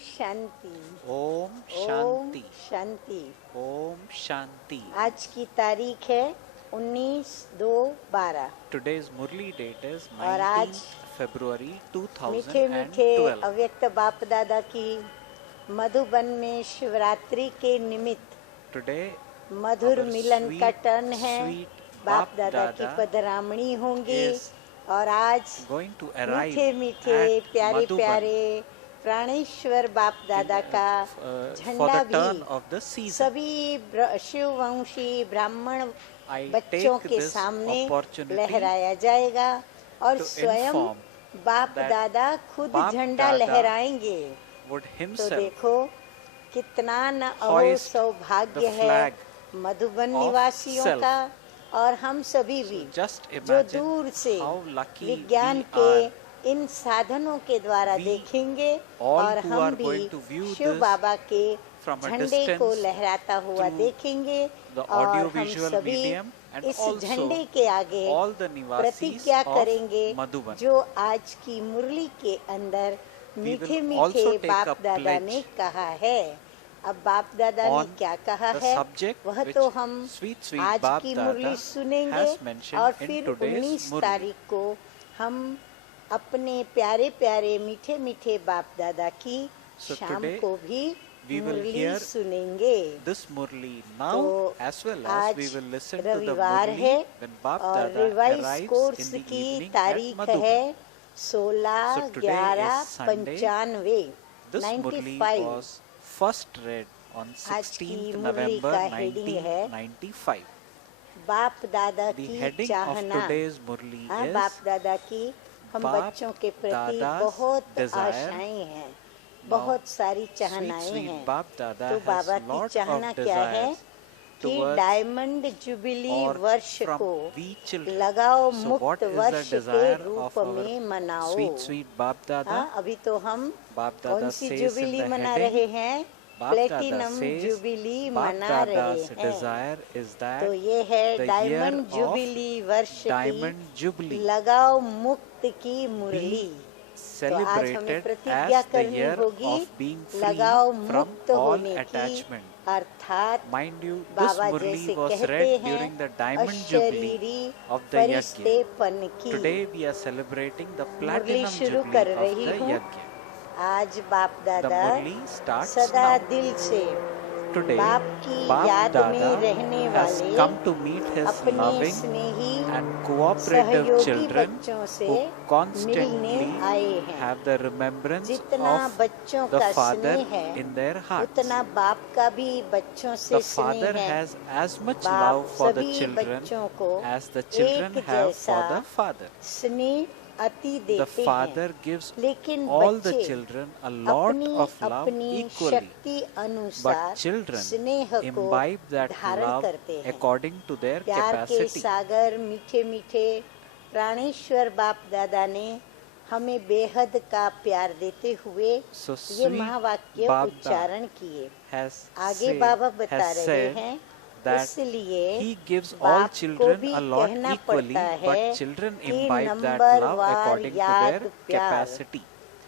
शांति। ओम ओम शांति। शांति। ओम शांति। आज की तारीख है 19/2/12 Today's Murli date is और आज 19th February मीठे मीठे 2012. अव्यक्त बाप दादा की मधुबन में शिवरात्रि के निमित्त Today Madhur our Milan sweet, का टर्न है। sweet बाप दादा की Dada पधरामणी होंगी is और आज going to arrive मीठे मीठे at प्यारे Madhuban प्यारे प्राणेश्वर बाप दादा का for झंडा the turn भी of the season. सभी शिववंशी ब्राह्मण I बच्चों take के this सामने opportunity लहराया जाएगा और to स्वयं inform बाप that दादा खुद बाप झंडा दादा लहराएंगे। would तो himself देखो कितना न अहो hoist सौभाग्य the है flag मधुबन of निवासियों self. का और हम सभी भी Just जो imagine दूर से how lucky विज्ञान we के are. इन साधनों के द्वारा We देखेंगे all और who हम are भी going to view Shiv this बाबा के from a झंडे को distance लहराता हुआ through देखेंगे the और हम audio-visual सभी medium and इस also झंडे के आगे all the nivasis प्रतिज्ञा of करेंगे Madhuban. जो आज की मुरली के अंदर We मीठे will also मीठे take बाप a दादा pledge ने कहा है। अब बाप दादा ने on क्या कहा the है subject वह which तो हम sweet sweet आज Bap की Dada मुरली सुनेंगे has mentioned और in फिर today's 19 Murli. तारीख को हम अपने प्यारे प्यारे मीठे मीठे बाप दादा की So शाम today को भी we will मुरली hear सुनेंगे। This Murli now तो as well as आज we will listen to the रविवार Murli है when Bap और Dada revise arrives course in the की evening at तारीख Madhuban. है 16 So today is 11 Sunday. 95 This Murli 95 was first read on आज की 16th मुरली November का हेडिंग है 1995. बाप दादा The की heading of चाहना। today's Murli हाँ, is बाप दादा की हम बाप बच्चों के प्रति दादा's बहुत desire। आशाएं हैं, बहुत सारी Sweet चाहनाएं sweet हैं। Bap Dada तो has बाबा की lot चाहना of क्या है desires कि towards डायमंड जुबिली or वर्ष from को we children. लगाओ So मुक्त what is the वर्ष के desire रूप of में our मनाओ। sweet sweet Bap Dada? हाँ, अभी तो हम Bap कौन Dada सी says in जुबिली the मना heading, रहे हैं? Bap Dada platinum says jubilee Bap मना रहे Dada's हैं। desire is that तो ये है the diamond year of jubilee वर्ष Diamond की Jubilee लगाओ मुक्त की मुरली। be तो आज हमें celebrated प्रतिज्ञा as the करनी year होगी of being free लगाओ from मुक्त all होने की, attachment. अर्थात Mind you, this Baba Murli जैसे was कहते read हैं during the Diamond Jubilee अशरीरी of the Yajna. फरिश्तेपन की। Today we are celebrating the Murali Platinum शुरू Jubilee कर of रही the हूँ। Yajna. आज बाप The दादा Murli starts सदा now. दिल से Today, बाप की Bap याद में Dada रहने has वाले come to meet his अपने loving स्नेही and cooperative सहयोगी children बच्चों से who मिलने constantly आए हैं। have the remembrance जितना of बच्चों the का Father स्नेह है in their hearts. उतना बाप का भी बच्चों से The Father स्नेह है। has as much बाप love for the सभी children बच्चों को as the children एक have for जैसा the Father. स्नेह अति The देते Father हैं, gives लेकिन all the बच्चे children a lot अपनी of love अपनी equally. शक्ति अनुसार But children स्नेह को imbibe that धारण love करते हैं। according to their प्यार के capacity. सागर मीठे मीठे प्राणेश्वर बाप दादा ने हमें बेहद का प्यार देते हुए So ये sweet महावाक्य Baba उच्चारण किए। has आगे said- बाबा बता has रहे said हैं that इसलिए He gives all बाप को children भी a lot कहना equally, पड़ता है but children कि imbibe that number love war according to याद their प्यार। capacity.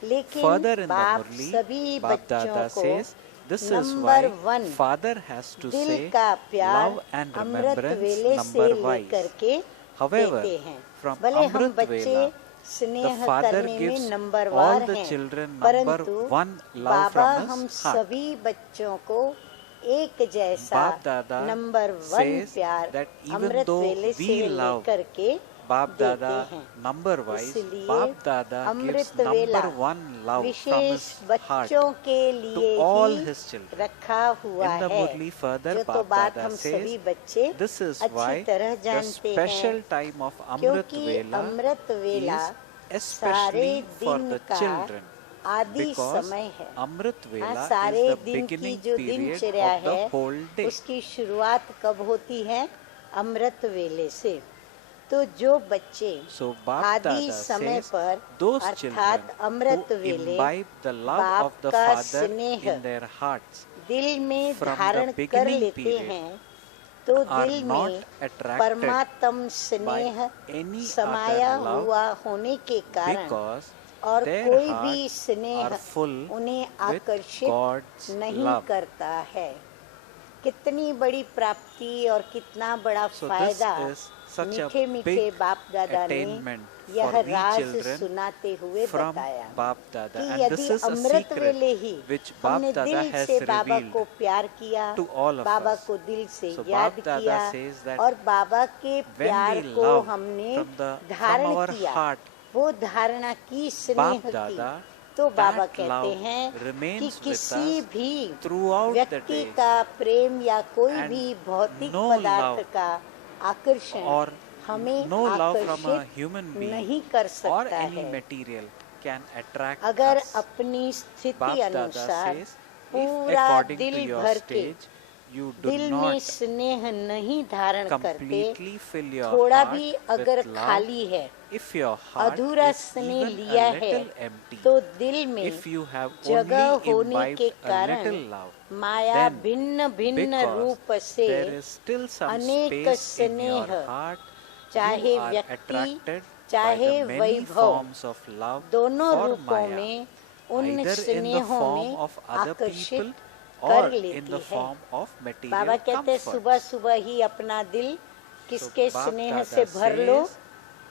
लेकिन Further in the बाप Murli, सभी Bap बच्चों Dada को says, this is number why one Father has to दिल say का प्यार love and अमृत remembrance वेले से number लेकर wise. के However, देते हैं। from भले हम Amrit बच्चे Vela, the स्नेह Father करने में gives नंबरवार all the हैं, children number परंतु one love बाबा from हम his heart. सभी बच्चों को एक जैसा Bap Dada number one says प्यार that even अमृत though वेले we से love लेकर के Bap देते Dada हैं। number wise, इसलिए Bap Dada gives अमृत number वेला one love from wishes his heart बच्चों के लिए to all he his children. रखा हुआ In the है। Murli further, जो तो Bap बात Dada हम says, सभी बच्चे this is अच्छी why तरह the जानते special हैं, time of Amrit क्योंकि Vela अमृत वेला is सारे especially for दिन the का children आदि because समय है। Amrit हाँ, Vela सारे is the दिन की beginning जो period दिनचर्या of the है whole day. उसकी शुरुआत कब होती है? अमृत वेले से। तो जो बच्चे So Bap आदि Dada समय says पर those अर्थात children अमृत who वेले imbibe the love बाप of the का Father स्नेह in their hearts दिल में from the धारण कर beginning लेते period हैं, तो are दिल not में attracted परमात्म स्नेह by any समाया other love हुआ होने के कारण because और their कोई hearts भी स्नेह are full उन्हें with आकर्षित God's नहीं love. करता है। कितनी बड़ी प्राप्ति और कितना बड़ा So this फायदा is such a मीठे मीठे big बाप दादा ने attainment यह for we राज children सुनाते हुए from बताया Bap Dada, कि and this यदि is a अमृत secret वेले ही which हमने Bap Dada दिल has से बाबा revealed को प्यार किया, to all of Baba us. को दिल से So याद Bap Dada किया says that और बाबा के when प्यार we को love हमने from धारण our किया, heart वो धारणा की स्नेह Bap की, Dada, तो बाबा that कहते love हैं कि remains with किसी us भी throughout the व्यक्ति days. का प्रेम या कोई And भी भौतिक no पदार्थ love का आकर्षण or हमें no love from a आकर्षित human being नहीं कर or सकता any है। material can attract अगर us. अपनी स्थिति Bap Dada अनुसार says, if पूरा according to दिल your भर के stage you do दिल में not स्नेह नहीं धारण करते, completely fill your थोड़ा heart भी with अगर love, खाली है, if your heart अधूरा is स्नेह even लिया a है, little empty, तो दिल में if you have जगह only होने imbibed के a कारण little love, माया then भिन्न भिन्न because रूप से there is still some अनेक space in your स्नेह, heart, चाहे you are व्यक्ति attracted by चाहे the many Vaibhav, forms of love दोनों for रूपों Maya, में उन either in the स्नेहों form में of other आकर्षित people कर or in लेती the है। form of material बाबा कहते हैं comforts. सुबह सुबह ही अपना दिल किसके So Bap स्नेह Dada से भर लो, says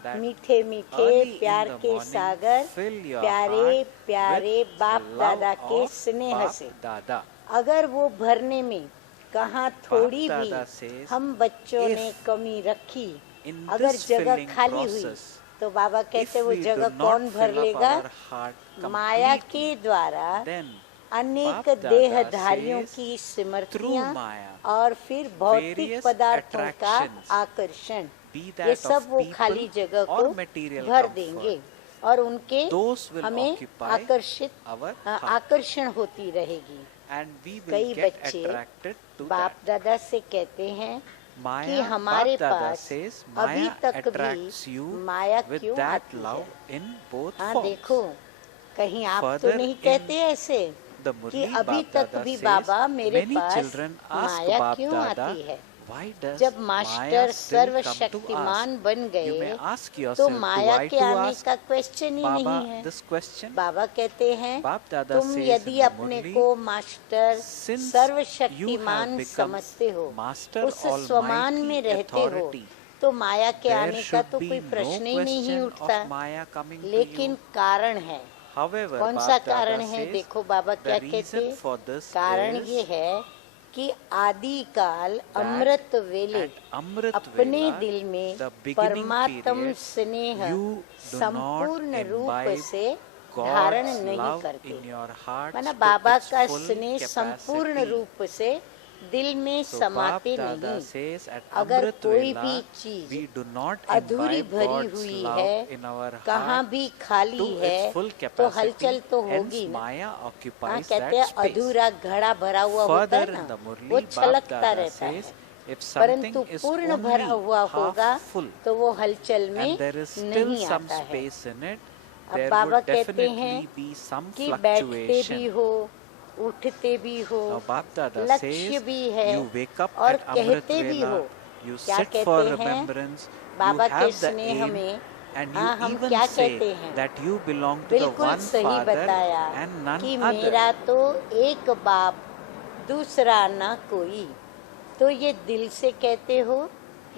that मीठे मीठे early in प्यार the के morning, सागर, fill your प्यारे heart प्यारे with बाप the love दादा के of स्नेह Bap से। Dada. अगर वो भरने में कहाँ थोड़ी भी Dada says, हम बच्चों if ने कमी रखी, in अगर this जगह filling खाली हुई, process, तो बाबा if कहते वो we do जगह not कौन भर fill up लेगा? our heart माया के completely, द्वारा then अनेक Bap Dada देहधारियों says, की through सिमरतियाँ Maya, और फिर भौतिक various पदार्थों का attractions, आकर्षण, be ये that सब of वो खाली people जगह or को material भर comfort, देंगे और उनके those will हमें occupy आकर्षित our heart, आकर्षण होती रहेगी। and we will कई get बच्चे attracted to बाप that. दादा से कहते हैं कि Maya, हमारे Bap Dada पास says, अभी Maya तक attracts भी you माया with क्यों that आती love है? in both हाँ forms. देखो, कहीं आप तो Further नहीं in कहते ऐसे The कि Murli अभी Bap तक Dada भी says, बाबा मेरे many पास children ask माया Bap क्यों Dada, आती है? why does जब Maya master still come to us? सर्वशक्तिमान बन You गए, may ask तो yourself, do माया I के to आने ask का क्वेश्चन ही नहीं Baba है। this question? बाबा कहते हैं Bap Dada तुम says यदि in the अपने Murli, को मास्टर since you सर्वशक्तिमान have become समझते हो, Master उस स्वमान में Almighty रहते हो, Authority, तो माया के there आने का should तो be कोई no प्रश्न ही नहीं question उठता। of Maya coming to लेकिन you. कारण है, However, कौन Bap सा Dada कारण है? says, देखो बाबा the क्या reason कहते, for this कारण is ये है कि आदि काल that अमृत वेले at Amrit अपने Vela, दिल में the beginning परमात्म period, स्नेह you do not संपूर्ण रूप imbibe से धारण God's नहीं love करते। in your hearts माना to बाबा its का full स्नेह संपूर्ण capacity. रूप से दिल में So समाते Bap Dada नहीं। says at अगर Amrit कोई Vela, भी चीज we do not अधूरी imbibe भरी God's हुई love है, in our कहाँ heart भी खाली to है, its full तो capacity. हलचल तो Hence होगी ना। Maya हाँ occupies कहते that हैं space. अधूरा घड़ा भरा हुआ होता Further है in ना, the वो Murli, Bap छलकता Dada रहता है, says, if something परंतु is पूर्ण भरा only हुआ होगा half full तो वो हलचल में and there is still नहीं some आता है। space in it, अब there बाबा would कहते हैं definitely be some कि बैठते भी fluctuation. हो, उठते भी हो, Now Bap Dada लक्ष्य says, भी है you wake up और at Amrit कहते भी हो। Vela, you क्या sit for कहते हैं? remembrance, you बाबा के have the स्नेह aim, में and हाँ, you हम even क्या say कहते हैं? that you belong to the बिल्कुल one सही Father बताया and none कि other. मेरा तो एक बाप दूसरा ना कोई। तो ये दिल से कहते हो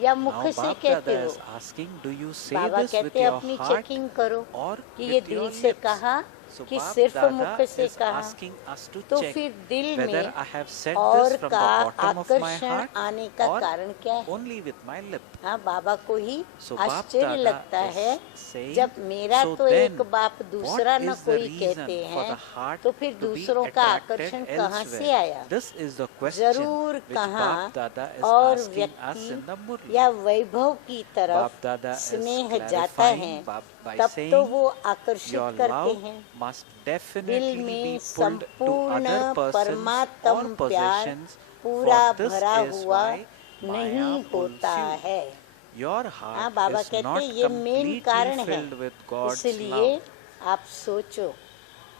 या मुख Now से Bap कहते Dada हो? is asking, do you say Baba this with कहते your अपनी heart चेकिंग करो or कि ये with दिल your से lips? कहा So कि Bap सिर्फ Dada मुख से is कहा, asking us to तो check फिर दिल whether में I have said और this from the का bottom of my आकर्षण heart आने का or कारण क्या है? only with my lip. हाँ, बाबा को ही So Bap आश्चर्य Dada लगता is है saying, जब मेरा so तो then एक बाप दूसरा what न is the कोई reason कहते for the हैं, heart तो फिर to be दूसरों का attracted आकर्षण कहाँ से elsewhere? आया? This is the question जरूर which कहाँ Bap Dada is और asking us in the व्यक्ति Murli. या वैभव की Bap तरफ Dada is स्नेह जाता clarifying है, by तब saying तो वो आकर्षित your करते love हैं। must दिल definitely be में pulled to संपूर्ण other persons or परमात्म प्यार possessions, पूरा for this भरा is हुआ why नहीं Maya pulls होता you. है। Your हाँ, heart बाबा is कहते not हैं ये मेन कारण completely है, filled with God's इसलिए love. आप सोचो।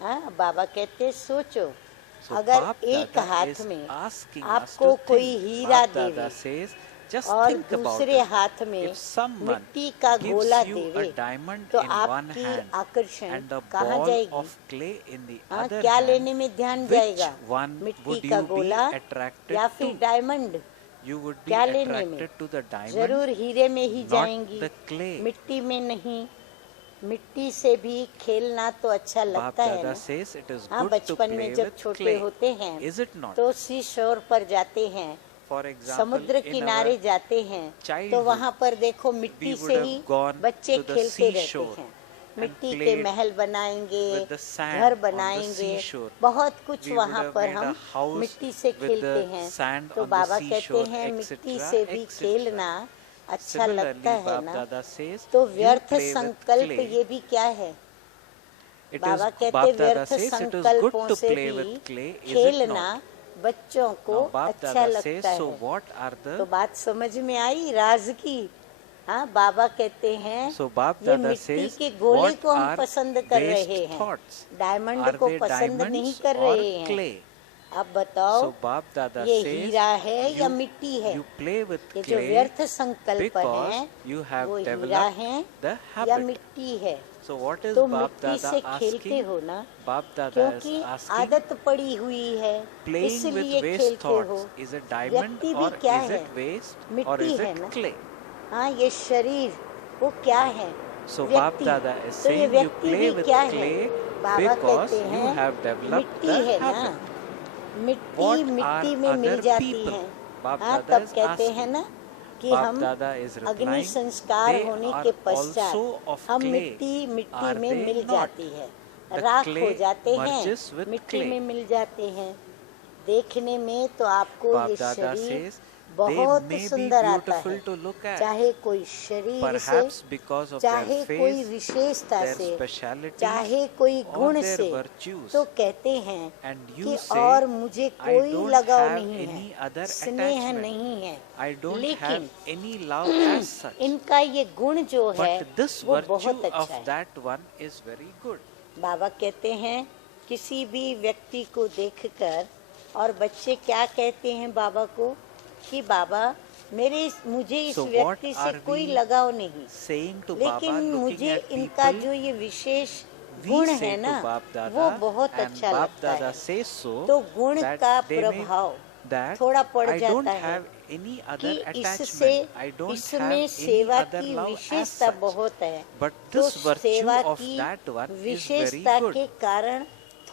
हाँ, बाबा कहते हैं सोचो, So अगर Bap एक Dada हाथ is में asking us आपको to कोई think. हीरा Bap Dada देवे, says, Just और think about दूसरे it. हाथ में If someone मिट्टी का gives गोला you a देवे diamond तो in one आपकी hand आकर्षण and a कहाँ ball जाएगी? of clay in the हाँ, other क्या hand, लेने में ध्यान which जाएगा? one मिट्टी would का you be गोला attracted या फिर to? Diamond? You would be क्या लेने में? attracted to the diamond, जरूर हीरे में ही not जाएंगी, the clay. मिट्टी में नहीं। मिट्टी से भी खेलना तो अच्छा Bap लगता है Dada ना। says it is हाँ, good to बचपन play में जब with छोटे clay. होते हैं Is it not? तो सी शोर पर जाते हैं, For example, समुद्र in किनारे our जाते हैं तो childhood, वहाँ पर देखो मिट्टी we would से have ही gone बच्चे to the खेलते रहते seashore हैं। and मिट्टी के played महल बनाएंगे, with the sand घर on the बनाएंगे, seashore. बहुत कुछ We would वहाँ have पर made हम a house मिट्टी से with खेलते the हैं। sand तो on the बाबा कहते seashore, हैं etc., मिट्टी से भी etc. खेलना अच्छा Similarly, लगता है Bap ना। Dada says, तो you व्यर्थ play with संकल्प clay. ये भी क्या है? It is, बाबा कहते Bap Dada व्यर्थ says, it is good संकल्पों to से play भी with clay, is it खेलना not? बच्चों को Now, Bap अच्छा Dada लगता says, है। so what are तो the... बात समझ में आई राज की? हाँ, बाबा कहते हैं So Bap ये Dada मिट्टी says, के गोले what को हम are पसंद कर waste रहे हैं, thoughts? डायमंड Are को they पसंद नहीं diamonds कर or रहे हैं। clay? अब बताओ So Bap Dada ये says, हीरा है या you, मिट्टी है? you play with ये जो clay व्यर्थ संकल्प because है you have वो हीरा developed है the या habit. मिट्टी है? So what is तो Bap मिट्टी से Dada खेलते asking? हो ना, Bap Dada is क्योंकि asking, आदत पड़ी हुई है playing इसलिए with waste खेलते हो। thoughts, is it diamond व्यक्ति भी or क्या is है? it waste or मिट्टी is है it ना। clay? हाँ, ये शरीर वो क्या है? So Bap व्यक्ति। Dada is तो ये saying you व्यक्ति play भी with क्या है? clay बाबा because कहते you हैं have developed मिट्टी the है ना, habit. मिट्टी What मिट्टी are में मिल other जाती people? है। Bap हाँ, Dada तब is कहते asking. हैं ना कि Bap हम Dada is अग्नि replying, संस्कार they होने are के पश्चात also of हम clay. मिट्टी Are में they मिल not? जाती है, The राख हो clay जाते merges हैं, with मिट्टी clay. में मिल जाते हैं। देखने में तो आपको Bap ये Dada शरीर says, बहुत they may be सुंदर आता है, beautiful to look at. चाहे कोई शरीर Perhaps से, because of चाहे their कोई face, विशेषता their से, specialities, चाहे कोई or गुण their से। virtues. तो कहते हैं And you कि say, और मुझे I कोई don't लगाव have नहीं any है, other स्नेह attachment. नहीं है, I don't लेकिन have any love as such. इनका ये गुण जो है But this वो virtue बहुत of अच्छा है। that one is very good. बाबा कहते हैं किसी भी व्यक्ति को देखकर, और बच्चे क्या कहते हैं बाबा को कि बाबा मुझे इस So what व्यक्ति से are कोई we लगाव नहीं, Saying to लेकिन Baba, looking मुझे at इनका people, जो ये विशेष we गुण say है to ना Bap Dada, वो बहुत and अच्छा Bap लगता Dada है। says so, तो गुण that का they may- प्रभाव that थोड़ा पड़ I don't जाता है have any other कि attachment. इससे I don't have इसमें any सेवा other की love as विशेषता such. बहुत है। But तो this virtue सेवा of की that one is very विशेषता good. के कारण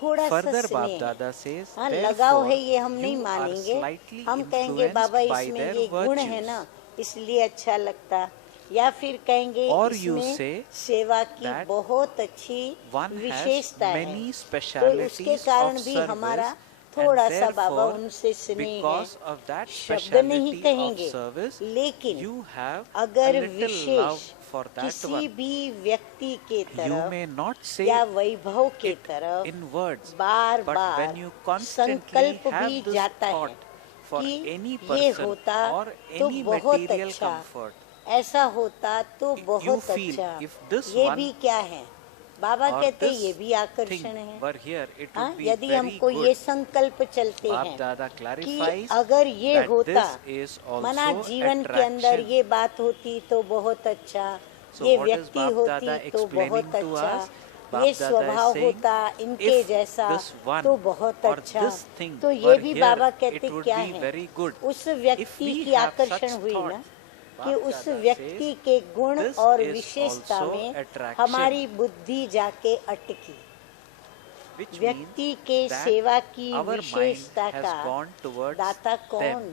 थोड़ा सा Further, स्नेह Bap है। Dada says, हाँ, लगाव है ये हम therefore, नहीं you are मानेंगे, slightly हम कहेंगे influenced बाबा by इसमें their ये गुण है virtues. ना इसलिए अच्छा लगता, या फिर कहेंगे Or you इसमें say सेवा की that बहुत अच्छी one has विशेषता है, many तो specialities उसके कारण of भी service, हमारा and थोड़ा सा बाबा therefore, उनसे स्नेह है। because of that शब्द नहीं specialty of कहेंगे, service, लेकिन you have a अगर little wishes love for that किसी one. भी व्यक्ति के You तरफ may not say या वैभव के it तरफ in words, bar but bar when you constantly संकल्प have भी this जाता है thought for कि any ये person होता or तो any बहुत material अच्छा, comfort, ऐसा होता तो you बहुत feel अच्छा, if this ये one भी क्या है? बाबा or कहते this ये भी आकर्षण thing है। were here, it हाँ, would be यदि very हमको ये good. संकल्प चलते Bap हैं Dada कि clarifies अगर ये that होता, this is मना also जीवन के अंदर attraction. ये बात होती तो बहुत अच्छा, So ये what is व्यक्ति Bap होती Dada तो explaining बहुत to अच्छा, us? Bap ये Dada is स्वभाव saying, होता इनके if जैसा this one तो बहुत or अच्छा, this thing तो ये were भी here, बाबा it कहते would क्या be है? very good. उस If व्यक्ति we की have आकर्षण such हुई thought, ना कि Bap उस Dada व्यक्ति says, के गुण this और is विशेषता also में attraction. हमारी बुद्धि जाके अटकी। which व्यक्ति means के that सेवा की our mind विशेषता has का gone towards दाता them. कौन?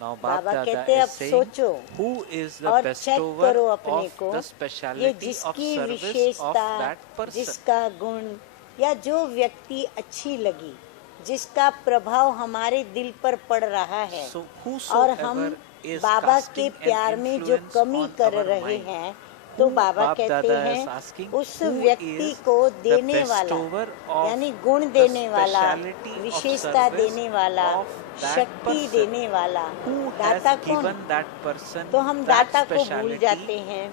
Now Bap बाबा Dada कहते is अब saying, सोचो who is the और चेक bestower करो अपने of को, the ये speciality of जिसकी service of विशेषता, that person? जिसका गुण या जो व्यक्ति अच्छी लगी, जिसका प्रभाव हमारे दिल पर पड़ रहा है, So और हम whosoever is बाबा के casting an प्यार में जो influence कमी on कर our रहे mind, हैं, तो who बाबा Bap कहते Dada is हैं asking, उस who व्यक्ति is को the देने वाला, bestower of यानी गुण the देने वाला, speciality of विशेषता service देने वाला, of that शक्ति person? देने वाला, who दाता has कौन? given that person तो हम that दाता को भूल speciality जाते हैं,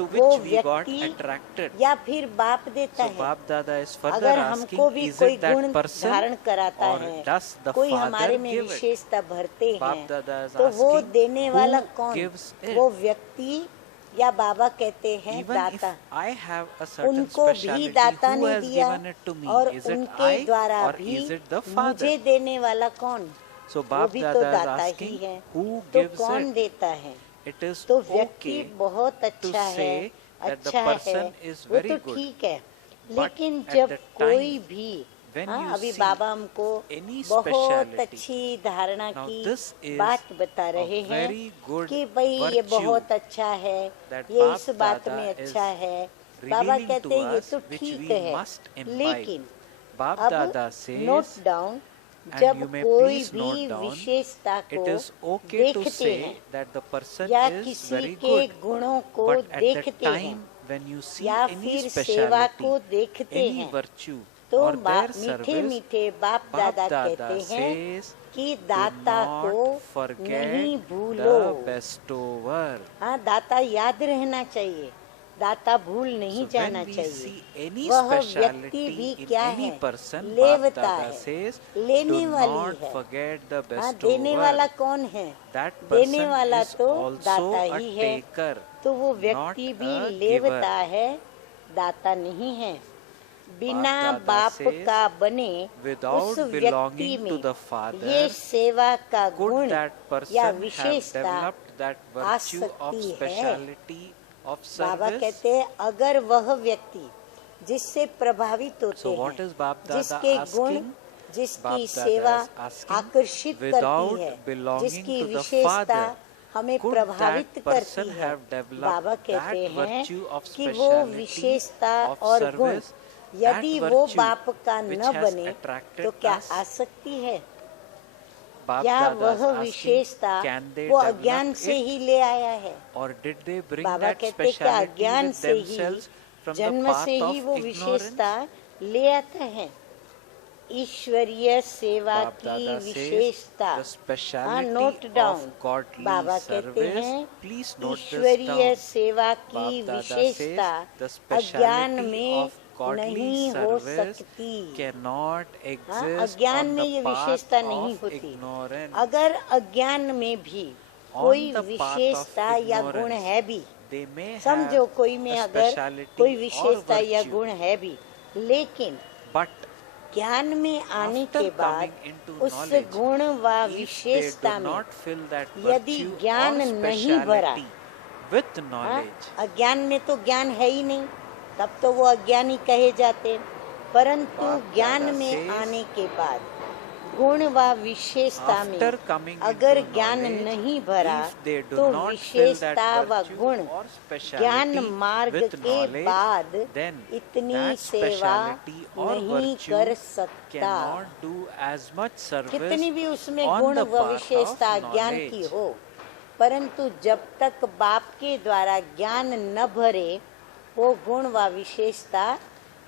to वो which we got व्यक्ति attracted. या फिर बाप देता So है। Bap Dada is further अगर asking, हमको भी is कोई it that गुण person धारण कराता or है, does the कोई Father हमारे में give it? विशेषता भरते Bap हैं, Dada is तो वो asking, देने who वाला कौन? gives it? वो व्यक्ति या बाबा कहते हैं Even if दाता। I have a certain उनको भी speciality, दाता who ने has दिया given it to me? और Is it उनके I द्वारा or भी is it the Father? मुझे देने वाला कौन? So वो Bap भी तो Dada is दाता ही asking, है। who तो gives कौन it? देता है? It is तो व्यक्ति okay बहुत to अच्छा है, say that the अच्छा है, person is वो very तो good. ठीक है। But लेकिन at जब the कोई time भी when हाँ, you अभी see बाबा हमको any बहुत speciality, अच्छी धारणा now की this is बात बता a रहे हैं very good कि भाई ये virtue बहुत अच्छा है, that ये Bap इस बात Dada में is अच्छा है। बाबा revealing कहते to हैं ये us, तो which ठीक we है, must imbibe. लेकिन Bap अब Dada says, note down, and जब you may कोई please note भी down, विशेषता it को is okay to देखते say हैं that the person या is किसी very के good, गुणों को but at the देखते हैं time when you see या any फिर सेवा speciality, को देखते any हैं, virtue तो or their मीठे service, मीठे बाप Bap दादा Dada कहते हैं says, कि do दाता को not forget नहीं भूलो। the bestower. हाँ, दाता याद रहना चाहिए, दाता भूल नहीं So जाना when we चाहिए। see any वह व्यक्ति speciality भी in क्या any है? person, Bap लेवता Dada है, says, लेने do वाली not है। forget the हाँ, देने वाला bestower. कौन है? That देने person वाला is तो also दाता a ही है। taker, तो वो not व्यक्ति भी a लेवता giver. है, दाता नहीं है। बिना Dada बाप says, का बने without उस व्यक्ति belonging to में the Father, ये सेवा का could गुण that या person have विशेषता developed that uh virtue of सकती है। speciality of Baba service? कहते हैं अगर वह व्यक्ति जिससे प्रभावित होते So what हैं, is Bap Dada जिसके गुण, asking? जिसकी Bap Dada सेवा is asking, आकर्षित without करती है, belonging जिसकी to the विशेषता Father, हमें could प्रभावित that करती person है। have developed बाबा that कहते हैं virtue of कि वो speciality विशेषता of और गुण service, यदि that वो virtue बाप का which न has बने attracted तो क्या us? आ सकती है? Bap या Dada is वह asking, विशेषता can they वो develop अज्ञान से it? ही ले आया है? Or did they bring Baba that कहते क्या speciality अज्ञान with से ही, themselves from the जन्म path से of ही वो ignorance? विशेषता ले आता है। ईश्वरीय सेवा Bap की Dada says, विशेषता the speciality note of down. godly बाबा कहते service, हैं please note this ईश्वरीय down. सेवा की Bap Dada विशेषता says, the अज्ञान speciality में of godly नहीं हो service सकती। cannot हाँ, exist अज्ञान on में ये the path विशेषता नहीं of होती। ignorance. अगर अज्ञान में भी On कोई the path of विशेषता या गुण ignorance, है भी, They may समझो have कोई में a अगर speciality कोई or विशेषता या virtue, गुण है भी, लेकिन but ज्ञान में आने after के बाद coming into उस knowledge, गुण व if they do विशेषता में not fill that यदि virtue ज्ञान or नहीं भरा, speciality with हाँ, knowledge, अज्ञान में तो ज्ञान है ही नहीं, तब तो वो अज्ञानी कहे जाते। परंतु बाप ज्ञान दादा में says, आने के बाद गुण व विशेषता after में coming अगर into ज्ञान knowledge, नहीं भरा if they do तो not fill that विशेषता व virtue गुण or ज्ञान speciality मार्ग with के knowledge, बाद then इतनी that सेवा speciality or नहीं virtue कर सकता। cannot do as much service कितनी भी उसमें on गुण the व path विशेषता of ज्ञान की knowledge. हो, परंतु जब तक बाप के द्वारा ज्ञान न भरे वो गुण व विशेषता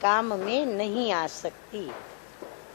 काम में नहीं आ सकती।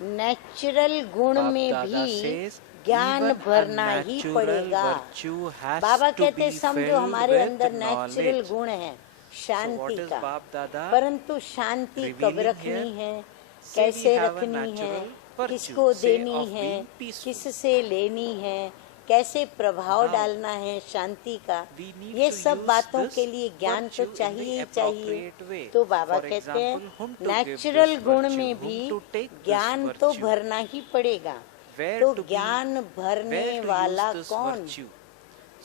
नेचुरल गुण बाप में दादा भी says, ज्ञान even a भरना ही natural पड़ेगा। virtue has बाबा to कहते be समझो filled हमारे with अंदर नेचुरल knowledge. गुण है So what शांति is का, Bap Dada परंतु शांति कब revealing रखनी here? है, Say we कैसे have a रखनी है, natural virtue, किसको say देनी of है, being peaceful. किससे लेनी है, कैसे प्रभाव Now, डालना है शांति का, we need ये to सब use बातों this के लिए ज्ञान virtue तो in चाहिए the ही चाहिए। appropriate way. तो बाबा For कहते हैं example, whom to give natural this गुण virtue, में whom भी to take this ज्ञान तो virtue, भरना ही पड़ेगा। where तो to be, ज्ञान भरने where to वाला use this कौन? virtue.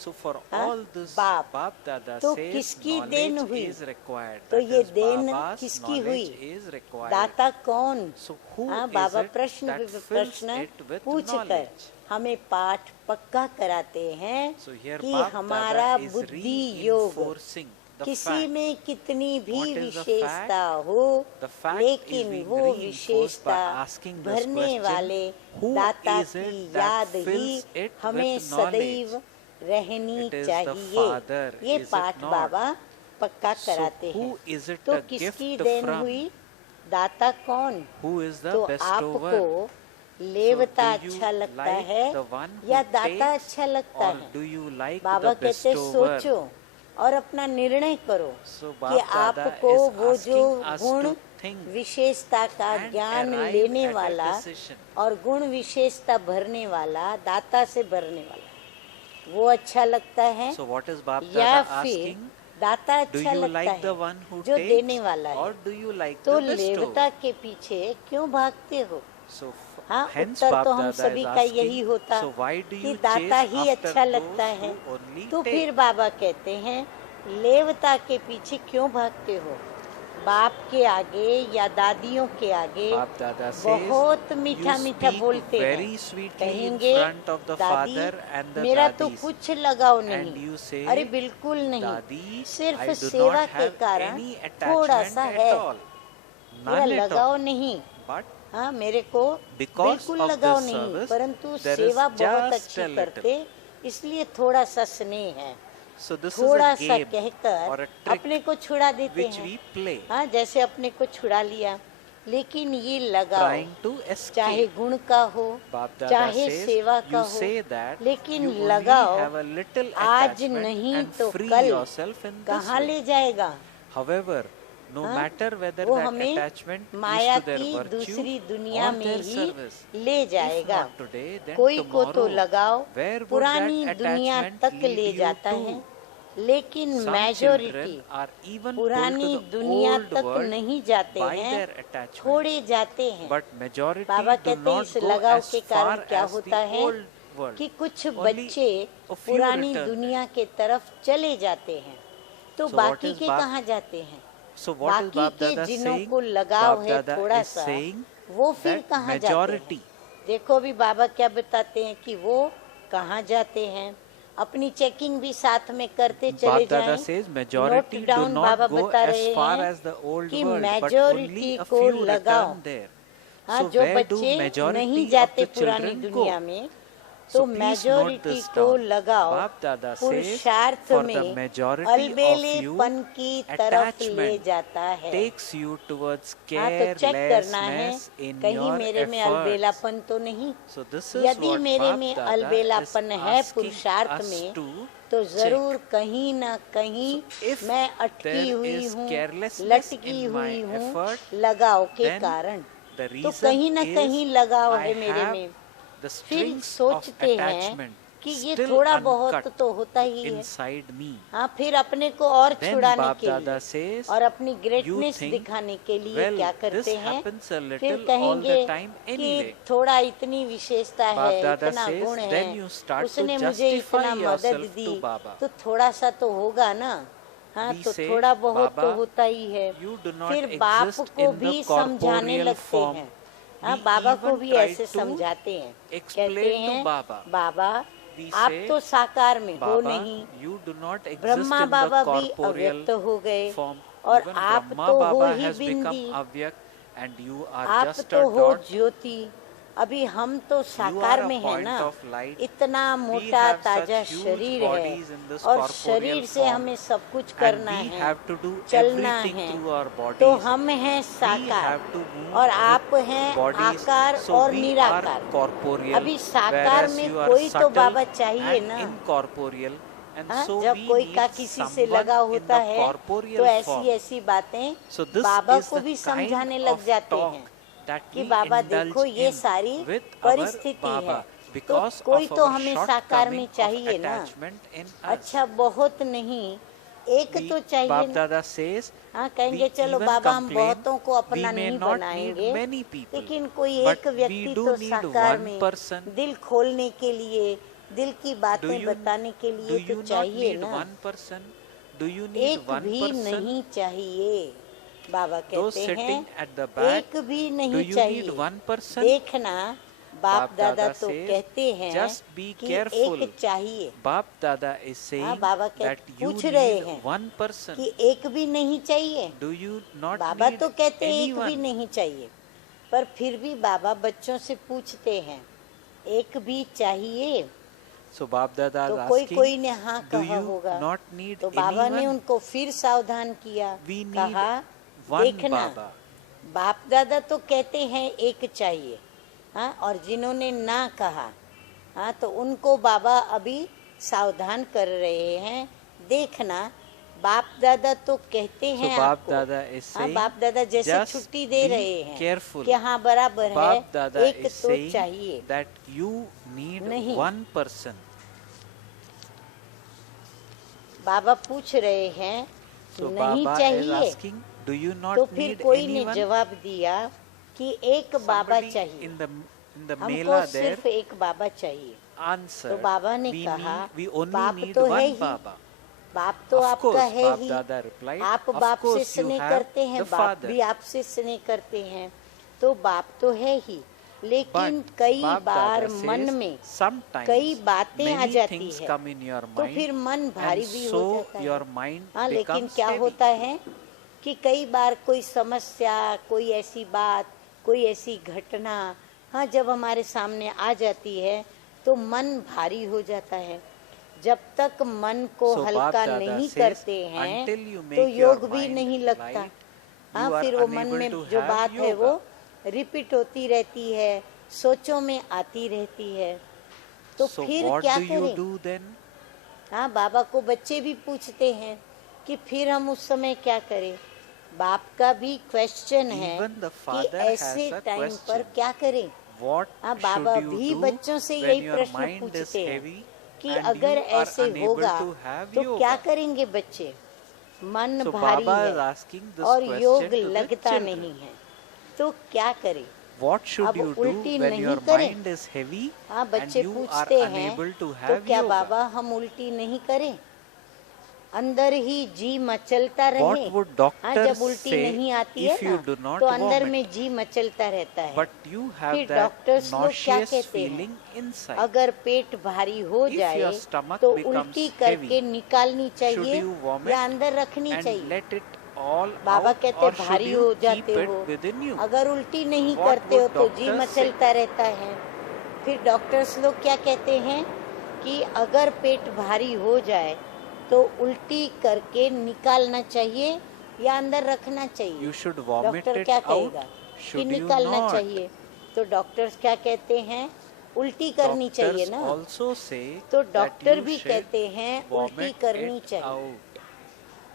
So for हाँ? all this, बाप। Bap Dada तो says किसकी देन knowledge हुई? is required. तो That ये is, देन Baba's किसकी knowledge हुई? is required. दाता कौन? So who हाँ, is बाबा it प्रश्न that पे fills प्रश्न it with पूछ कर knowledge? हमें पाठ पक्का कराते हैं So here कि Bap हमारा Dada is बुद्धि योग reinforcing the किसी fact. में कितनी भी What is the विशेषता fact? हो, The fact लेकिन is being वो reinforced विशेषता by asking this भरने question, वाले who दाता is it की that याद ही fills it हमें with knowledge? सदैव रहनी It is the चाहिए। Father, ये is it पाठ not? बाबा पक्का So कराते who हैं। is it तो a किसकी gift देन from? हुई? दाता कौन? Who is the तो bestower? आपको लेवता So do you अच्छा लगता like है the one who या दाता takes अच्छा लगता or है? do you like Baba the कहते bestower? सोचो और अपना निर्णय करो So कि Bap Dada आपको is वो जो asking us गुण to think विशेषता का and ज्ञान arrive लेने at a वाला decision. और गुण विशेषता भरने वाला, दाता से भरने वाला, वो अच्छा लगता है So what is Bap या Dada फिर asking? दाता Do अच्छा you लगता like the है one who जो देने takes वाला है? or do you like तो the bestower? लेवता के पीछे क्यों भागते हो? So हाँ, hence उत्तर Bap तो हम Dada सभी is का यही asking, होता so why do कि you दाता chase ही after अच्छा लगता those है। who only तो take? फिर बाबा कहते हैं लेवता के पीछे क्यों भागते हो? बाप के आगे या दादियों के आगे Bap Dada says, बहुत मीठा you मीठा speak बोलते very हैं, sweetly in कहेंगे front of the दादी father and the मेरा तो daddies. कुछ लगाव And नहीं। you say, अरे बिल्कुल नहीं, Dadi, सिर्फ I do सेवा not के have कारण any थोड़ा attachment सा at है, all. मेरा None at लगाव all. नहीं। But हाँ, मेरे को because बिल्कुल of लगाव this नहीं, service, परंतु there is सेवा बहुत just अच्छी a little. करते, इसलिए थोड़ा सा स्नेह है। so this is थोड़ा a सा game or कहकर a trick अपने को छुड़ा देते which हैं। we play, हाँ, जैसे अपने को छुड़ा लिया, लेकिन ये लगाव trying to चाहे escape. गुण का हो, Bap Dada चाहे says, सेवा का you हो, say that लेकिन you only लगाव have a little आज attachment नहीं and तो free कल yourself in this कहाँ way. ले जाएगा? However, no हाँ, matter whether वो that हमें attachment Maya is to their की virtue दूसरी दुनिया or में their ही service, ले if जाएगा। not today, then कोई को तो tomorrow, लगाव where would पुरानी that दुनिया attachment तक lead ले you जाता to? है, लेकिन Some majority children are even pulled पुरानी to the दुनिया old तक world नहीं जाते by हैं, their attachments. थोड़े जाते हैं। But majority बाबा do कहते हैं not इस go लगाव as के far कारण क्या as होता the है old world. कि कुछ Only बच्चे a few पुरानी return दुनिया के तरफ चले जाते हैं, तो So what बाकी is के Bap- कहाँ जाते हैं? So what is बाकी Bap के Dada जिन्हों saying? को लगाव Bap है Dada थोड़ा is सा, saying वो फिर that कहाँ जाते majority हैं? देखो अभी बाबा क्या बताते हैं कि वो कहाँ जाते हैं। अपनी चेकिंग भी साथ में करते चले Bap Dada जाएं। says majority note do down Baba not go बता as रहे far हैं as the old कि world, but majority only a को few लगाओ। return there. हाँ, So जो where do बच्चे majority नहीं of जाते the पुरानी children दुनिया go? में, So तो please note मेजोरिटी this को down. लगाओ Bap Dada says पुरुषार्थ for the में majority of you, अलबेलेपन की तरफ ले attachment जाता है। takes you towards हाँ, तो चेक करना है carelessness in कहीं your मेरे में efforts. अलबेलापन तो नहीं। So this is यदि what मेरे Bap में Dada is अलबेलापन है asking पुरुषार्थ us में, to तो check. जरूर कहीं ना कहीं if मैं अटकी there हुई is हूँ, carelessness लटकी in my हुई हूँ effort, लगाव के then कारण। the तो reason कहीं ना is कहीं लगाव I है मेरे have में। the फिर strings of सोचते हैं attachment कि ये still थोड़ा बहुत uncut तो होता ही है। inside me. हाँ, फिर अपने को और Then छुड़ाने Bap के Dada लिए says, और अपनी you ग्रेटनेस think, दिखाने के लिए well, क्या this करते हैं? happens a little फिर all the कहेंगे time कि anyway. थोड़ा इतनी विशेषता Bap है, Dada इतना says, गुण then है, you start to उसने मुझे justify इतना मदद yourself दी, to Baba. तो थोड़ा सा तो होगा ना। हाँ, We तो say, थोड़ा बहुत तो Baba, होता ही है। you do not फिर बाप exist को in the भी समझाने corporeal लगते form. हैं। हाँ, We बाबा को even भी try ऐसे to समझाते हैं, explain कहते to हैं Baba. बाबा We आप say, तो साकार में हो Baba, नहीं, you do not exist Brahma in the बाबा भी corporeal अव्यक्त हो गए form. और Even आप Brahma तो हो Baba he has become bindi, avyak and you are आप just तो a हो dot. ज्योति। अभी हम तो साकार a में है point ना, of light. इतना मोटा have ताजा such huge शरीर है bodies in this और corporeal शरीर से form. हमें सब कुछ And करना we है, have to do चलना everything है। through our bodies. तो हम हैं We साकार have to move और with आप हैं bodies. आकार So और we are निराकार। corporeal, अभी साकार whereas में you are कोई तो subtle बाबा चाहिए and ना। incorporeal. And हाँ, so जब we कोई need का किसी से someone लगा in होता the है corporeal तो ऐसी form. ऐसी बातें So this बाबा is को the भी kind समझाने लग of जाते talk हैं that कि we बाबा indulge देखो ये in सारी with our परिस्थिति है, Baba तो because कोई of तो our हमें साकार में shortcoming of चाहिए ना। attachment in us. अच्छा, बहुत नहीं, एक तो चाहिए Bap ना। Dada says, हाँ, कहेंगे we चलो even बाबा हम complain, बहुतों को अपना we may नहीं not बनाएंगे, need many people, लेकिन कोई but एक we व्यक्ति do तो need साकार one में person. दिल खोलने के लिए, दिल की Do बातें you, बताने के do लिए you तो not चाहिए need ना। one person? Do you need एक one भी person? नहीं चाहिए, बाबा Those कहते sitting हैं at the back, एक भी do नहीं you चाहिए। need one person? देखना, बाप Bap दादा Dada तो says, कहते हैं just be कि careful. एक चाहिए, Bap Dada is saying Baba that you पूछ रहे need हैं one person. कि एक भी नहीं चाहिए। Do you not Baba need तो कहते हैं एक भी anyone? नहीं चाहिए, पर फिर भी बाबा बच्चों से पूछते हैं एक भी चाहिए। So Bap Dada तो is कोई asking, कोई ने हाँ do कहा you होगा, not need तो बाबा ने anyone? उनको फिर सावधान किया, We need कहा one देखना, Baba. बाप दादा तो कहते हैं एक चाहिए, हाँ, और जिन्होंने ना कहा, हाँ, तो उनको बाबा अभी सावधान कर रहे हैं, देखना बाप दादा तो कहते So हैं Bap आपको, Dada is हाँ saying, बाप दादा जैसे just छुट्टी दे be रहे हैं careful. कि हाँ बराबर है, Bap Dada एक is तो saying चाहिए that you need नहीं। one person. बाबा पूछ रहे हैं So नहीं Baba is चाहिए, asking, do you not तो फिर need कोई ने anyone? जवाब दिया कि एक बाबा Somebody चाहिए, in the हमको Mela there सिर्फ एक बाबा चाहिए। answered, तो बाबा ने we कहा, we only बाप need तो है one ही, Baba. बाप तो Of आपका course, है Bap ही, Dada replied, आप of बाप से course you स्नेह have करते हैं, the बाप Father. भी आपसे स्नेह करते हैं, तो बाप तो है ही। लेकिन But कई Bap बार Dada मन says, में sometimes कई बातें आ many जाती things है, come in your तो mind फिर मन भारी and भी हो so जाता है। your mind हाँ, लेकिन becomes क्या heavy. होता है कि कई बार कोई समस्या, कोई ऐसी बात, कोई ऐसी घटना, हाँ जब हमारे सामने आ जाती है तो मन भारी हो जाता है। जब तक मन को So हल्का Bap Dada नहीं says, करते हैं until you तो make your योग भी mind नहीं लगता। light, हाँ, you are फिर वो मन unable में to जो have बात है yoga. वो रिपीट होती रहती है, सोचों में आती रहती है, तो So फिर what क्या do you करें? do then? हाँ, बाबा को बच्चे भी पूछते हैं कि फिर हम उस समय क्या करें। बाप का भी क्वेश्चन है Even the कि father ऐसे has a टाइम question. पर क्या करें। What हाँ, should बाबा you भी do बच्चों से when यही your प्रश्न mind is पूछते हैं heavy कि and अगर you are ऐसे unable होगा to have तो क्या yoga? करेंगे बच्चे। मन So भारी Baba is है asking this और योग question to the लगता children. नहीं है, तो क्या करें। What should अब you do उल्टी when नहीं your करें। mind is heavy हाँ, and बच्चे you are पूछते हैं unable to तो have क्या yoga? बाबा हम उल्टी नहीं करें, अंदर ही जी मचलता रहे। What would हाँ, doctors जब उल्टी say नहीं आती है if you ना do not तो अंदर vomit? में जी मचलता रहता है। But you have फिर that डॉक्टर्स लोग क्या nauseous कहते हैं, feeling inside. अगर पेट भारी हो If जाए your stomach तो becomes उल्टी heavy, करके निकालनी should चाहिए you vomit या अंदर रखनी and चाहिए। let it all Baba out, कहते or should भारी you हो keep जाते it हो, within you? अगर उल्टी नहीं What करते हो would तो जी doctors say? मचलता रहता है। फिर डॉक्टर्स लोग क्या कहते हैं कि अगर पेट भारी हो जाए तो उल्टी करके निकालना चाहिए या अंदर रखना चाहिए। You should vomit doctor it क्या out. कहेगा कि Should you निकालना not? चाहिए, तो डॉक्टर्स क्या कहते हैं उल्टी करनी चाहिए Doctors ना। also say तो that डॉक्टर you भी should कहते हैं उल्टी vomit करनी it चाहिए। out.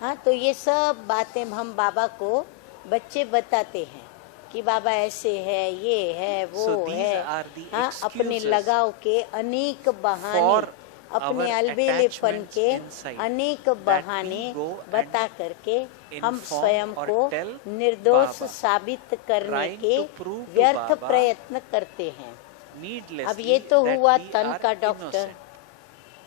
हाँ, तो ये सब बातें हम बाबा को बच्चे बताते हैं कि बाबा ऐसे है, ये है, वो So these है। are the हाँ, अपने excuses लगाव के अनेक बहाने, for अपने our अलबेलेपन attachments के inside अनेक that बहाने we go बता करके हम inform स्वयं or को tell निर्दोष Baba, साबित करने trying के to prove to व्यर्थ Baba प्रयत्न करते हैं। needlessly अब ये तो that हुआ we तन are का डॉक्टर, innocent.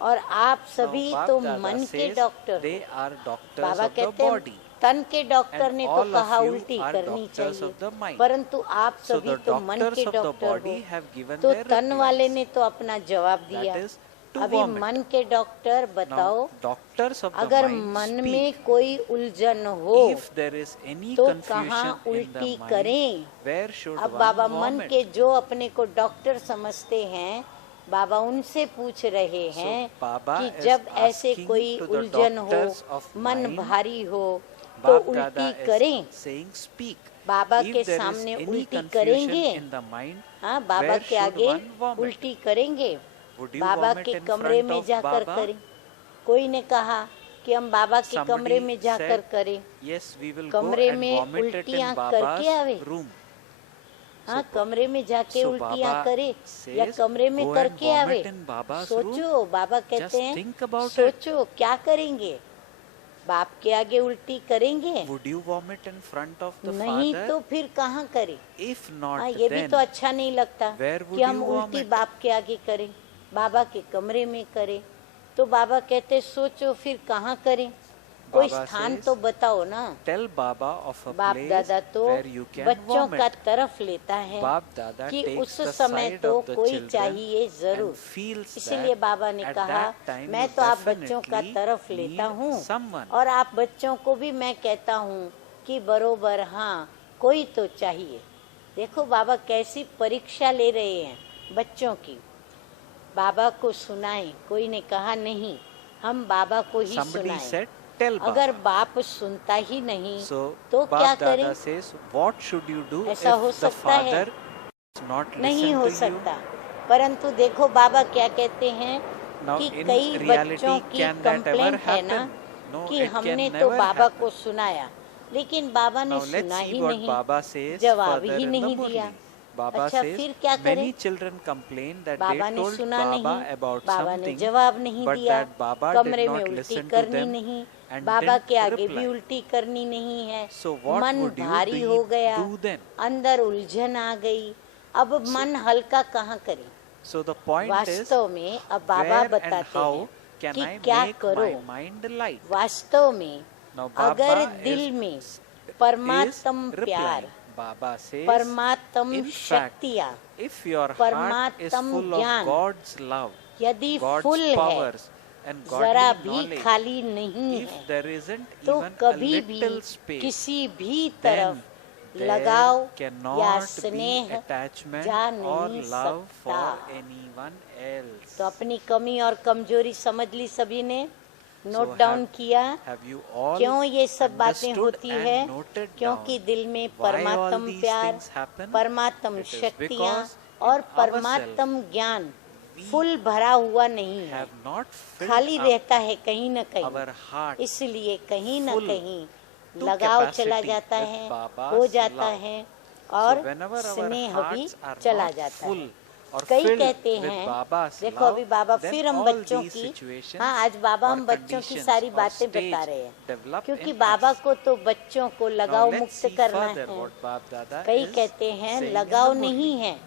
और आप Now सभी Bap तो Dada मन के says डॉक्टर they हो। are doctors Baba of the कहते हैं body. तन के डॉक्टर And ने तो all of कहा you उल्टी are करनी doctors चाहिए, of the mind. परंतु आप So सभी the तो मन doctors के of the डॉक्टर body हो। have given तो their तन वाले replies. ने तो अपना जवाब दिया। That is to अभी vomit. मन के डॉक्टर बताओ, Now, doctors of the अगर mind मन speak. में कोई उलझन हो If there is any तो confusion कहाँ in the उल्टी mind, करें। where should अब one बाबा मन vomit? के जो अपने को डॉक्टर समझते हैं, बाबा उनसे पूछ रहे हैं Baba कि is जब ऐसे asking कोई to the उलझन हो, doctors of मन mind, भारी हो तो Bap उल्टी Dada is करें। saying speak. बाबा If के there is सामने any उल्टी confusion करेंगे, in the mind, हाँ बाबा where के should आगे one vomit? उल्टी करेंगे। Would you बाबा vomit के in कमरे front में of जाकर Baba? करें। कोई ने कहा कि हम बाबा के Somebody कमरे में जाकर said, करें। Yes, we will go कमरे and में vomit it in उल्टियाँ करके आवे। Baba's room. हाँ, कमरे में जाके So उल्टियाँ Baba करे या says, कमरे में "Go and करके आवे। vomit in Baba's सोचो, बाबा कहते Just हैं think about it. सोचो क्या करेंगे, बाप के आगे उल्टी करेंगे? Would you vomit in front of the नहीं father? तो फिर कहाँ करें। If not, हाँ, ये भी then तो अच्छा नहीं लगता where would कि हम you उल्टी vomit? बाप के आगे करें, बाबा के कमरे में करें। तो बाबा कहते सोचो फिर कहाँ करें, कोई Baba स्थान says, तो बताओ ना। tell Baba of a बाप place दादा तो where you can बच्चों vomit. का तरफ लेता है Bap Dada कि takes उस the समय side तो of the कोई children चाहिए जरूर। and feels इसीलिए that बाबा ने at कहा that time मैं you तो आप बच्चों का definitely तरफ लेता need हूँ someone. और आप बच्चों को भी मैं कहता हूँ कि बरोबर हाँ कोई तो चाहिए। देखो बाबा कैसी परीक्षा ले रहे हैं बच्चों की। बाबा को सुनाएं, कोई ने कहा नहीं हम बाबा को ही Somebody सुनाएं। said, tell अगर Baba. बाप सुनता ही नहीं So तो क्या Bap करें? Dada says, what should you do if ऐसा हो the सकता है? father does not नहीं listen हो to you? सकता, परंतु देखो बाबा क्या कहते हैं Now कि in कई reality, बच्चों की can that ever कंप्लेंट है ना happen? No, कि it can हमने तो never बाबा happen. को सुनाया, लेकिन बाबा ने Now let's सुना see ही what नहीं, Baba says जवाब further ही in the नहीं दिया। Murli. Baba अच्छा says फिर क्या many करें? children complain that Baba they ने told सुना Baba नहीं, about बाबा ने something, जवाब नहीं but दिया, that Baba कमरे did में not उल्टी listen to करनी them नहीं, and बाबा didn't के आगे भी reply. उल्टी करनी नहीं है। So what मन would you भारी हो गया, do then? अंदर उलझन आ गई, अब मन हल्का कहाँ करे? So the point is, वास्तव में अब बाबा where and बताते how हैं can कि I क्या make करो। my mind light? वास्तव में Now अगर Baba दिल में is परमात्म प्यार, replying. Baba says, परमात्म in fact, शक्तियाँ, if your heart is परमात्म full ज्ञान, of God's love, यदि God's फुल है, powers and जरा godly भी knowledge, खाली नहीं if है, there isn't तो even a कभी भी little space, किसी भी then तरफ लगाव there या cannot be स्नेह attachment जा or नहीं love for सकता। anyone else. तो अपनी कमी और कमजोरी समझ ली सभी ने, नोट So डाउन किया। have you all क्यों ये सब बातें understood होती and है? noted क्योंकि down दिल में why all परमात्म these प्यार, things happen? परमात्म It is शक्तियाँ because और in परमात्म ज्ञान we फुल भरा हुआ नहीं है, have not filled खाली up रहता है कहीं न कहीं, our heart इसलिए कहीं न full कहीं to लगाव capacity चला जाता with है, Baba's हो जाता love. है So और whenever our स्नेह भी hearts are चला not जाता full है। or कई filled कहते with हैं, Baba's देखो love, अभी बाबा then फिर हम all बच्चों these की, situations हाँ आज बाबा or हम बच्चों की conditions सारी or बातें stage बता रहे हैं, develop क्योंकि in बाबा us. को तो बच्चों को Now लगाव let's मुक्त see करना further है। what Bab Dada कई is कहते हैं saying in लगाव the नहीं Murli. है,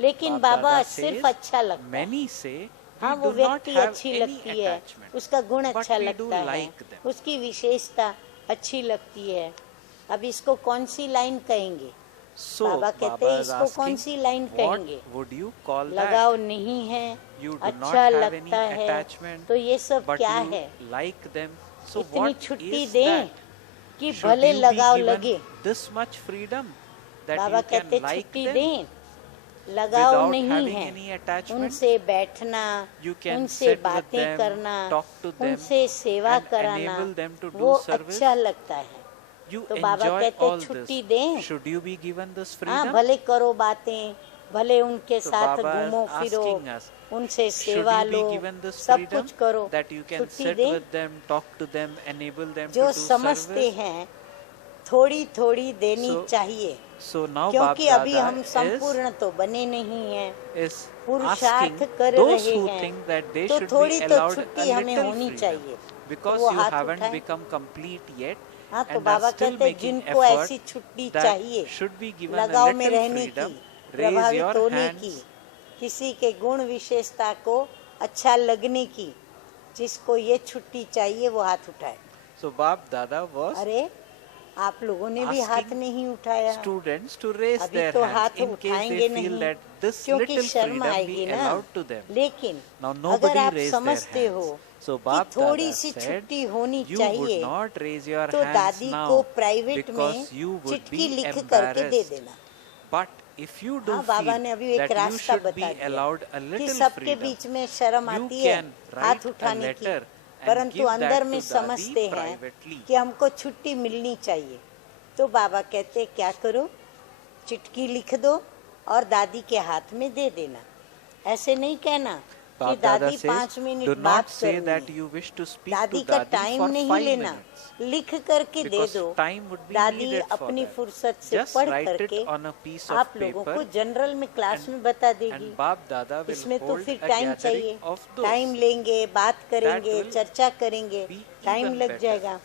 लेकिन Bab बाबा Dada सिर्फ says, अच्छा लगता है। many say हाँ we वो do not व्यक्ति have अच्छी any लगती है, attachment, उसका गुण but अच्छा we do लगता है, like them. उसकी विशेषता अच्छी लगती है। अब इसको कौन सी लाइन कहेंगे? So बाबा कहते Baba हैं is इसको कौन asking, सी लाइन what कहेंगे? would you call लगाव that? नहीं है, You do अच्छा not have any लगता है, attachment, तो ये सब but क्या you है? like them. So इतनी what छुट्टी is दें that? कि Should भले you be लगाव given लगे। this much freedom that Baba you कहते can like छुट्टी them दें, लगाव without नहीं having है, any attachment? उनसे बैठना, You can उनसे sit with बातें them, करना, talk to them, उनसे सेवा and कराना, enable them to do वो service. अच्छा लगता है। You तो बाबा enjoy कहते all छुट्टी this. दें, Should you be given this हाँ freedom? भले करो बातें, भले उनके So साथ Baba is घूमो फिरो, asking us, उनसे should सेवा you be low, given this सब freedom कुछ करो, that you can छुट्टी sit दें। with them, talk to them, enable them to जो do समझते service? हैं थोड़ी थोड़ी देनी So- चाहिए, So now Bab क्योंकि अभी हम Dada संपूर्ण तो बने नहीं हैं, is पुरुषार्थ asking कर those रहे who हैं, think that they तो should थोड़ी be तो allowed a छुट्टी हमें little होनी freedom चाहिए। because तो वो you हाथ haven't उठाएं। become complete yet हाँ तो and बाबा are still कहते हैं making जिनको effort ऐसी छुट्टी that चाहिए, should be given a लगाव में little रहने की, freedom, raise प्रभावित your होने की, hands. किसी के गुण विशेषता को अच्छा लगने की, जिसको ये छुट्टी चाहिए वो हाथ उठाए। So Bab Dada was अरे आप लोगों ने भी हाथ asking नहीं उठाया, students to raise अभी their तो hands हाथ in case उठाएंगे they feel नहीं, that this क्योंकि little शर्म freedom आएगी be ना। allowed to them. लेकिन Now अगर nobody आप raised their समझते हो hands. So कि Bab थोड़ी Dada सी said, छुट्टी होनी you would चाहिए, not raise your तो hands दादी now को प्राइवेट में because you would चिट्ठी be लिख करके दे embarrassed. देना। But if you do हाँ बाबा ने feel अभी एक that you रास्ता should be बता दिया allowed a कि little सबके freedom, बीच में शर्म you आती है can write हाथ a उठाने की, letter and परंतु give अंदर that में to समझते Dadi हैं privately. कि हमको छुट्टी मिलनी चाहिए। तो बाबा कहते क्या करो, चिट्ठी लिख दो और दादी के हाथ में दे देना। ऐसे नहीं कहना कि Bab Dada दादी says, 5 do मिनट not बात say that करनी, you wish to speak दादी to का Dadi टाइम for नहीं 5 लेना, minutes. लिख करके दे Because दो। time would be दादी needed for अपनी that. फुर्सत से Just पढ़ write it करके on a piece of आप लोगों paper को जनरल में क्लास and- में बता देगी। and Bab Dada will इसमें तो hold फिर a टाइम चाहिए, gathering of those. टाइम लेंगे, बात करेंगे, will चर्चा करेंगे, be टाइम even लग better. जाएगा।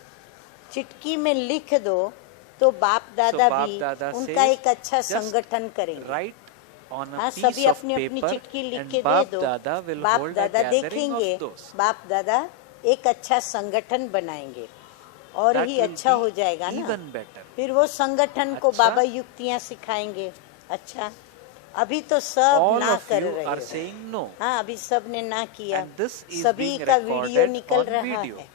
चिटकी में लिख दो तो बाप दादा Bab भी Dada उनका says, एक अच्छा just संगठन करेंगे। Write on a हाँ piece सभी of अपनी अपनी paper चिटकी लिख and के दे Bab दो, Dada will बाप hold a दादा gathering देखेंगे, of those. बाप दादा एक अच्छा संगठन बनाएंगे और That ही will अच्छा be हो जाएगा ना। even better. फिर वो संगठन को अच्छा। बाबा युक्तियाँ सिखाएंगे। अच्छा अभी तो सब All ना of कर you रहे are हो। saying no. हाँ अभी सब ने ना किया, And this is सभी being का वीडियो recorded निकल on रहा video. है।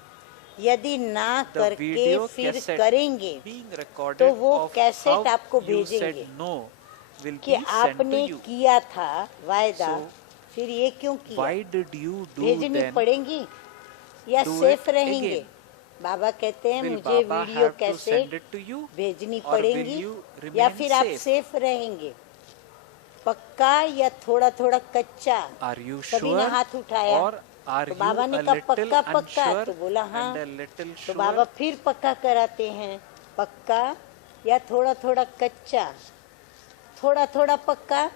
यदि ना The करके video फिर cassette करेंगे being recorded तो वो of कैसेट how आपको you said भेजेंगे no will कि be sent to आपने you. किया था वायदा, So, फिर ये क्यों किया? Why did you do भेजनी then? पड़ेंगी या do सेफ it रहेंगे? again? बाबा कहते हैं Will मुझे Baba video have to send cassette it to you? भेजनी or will पड़ेंगी you या remain फिर आप safe? सेफ रहेंगे? पक्का या थोड़ा थोड़ा कच्चा? Are you सभी ने sure हाथ उठाया। or Are तो you बाबा ने a कहा little पक्का पक्का, unsure तो बोला हाँ। and a little तो sure? बाबा फिर पक्का कराते हैं, पक्का या थोड़ा थोड़ा कच्चा, थोड़ा थोड़ा पक्का।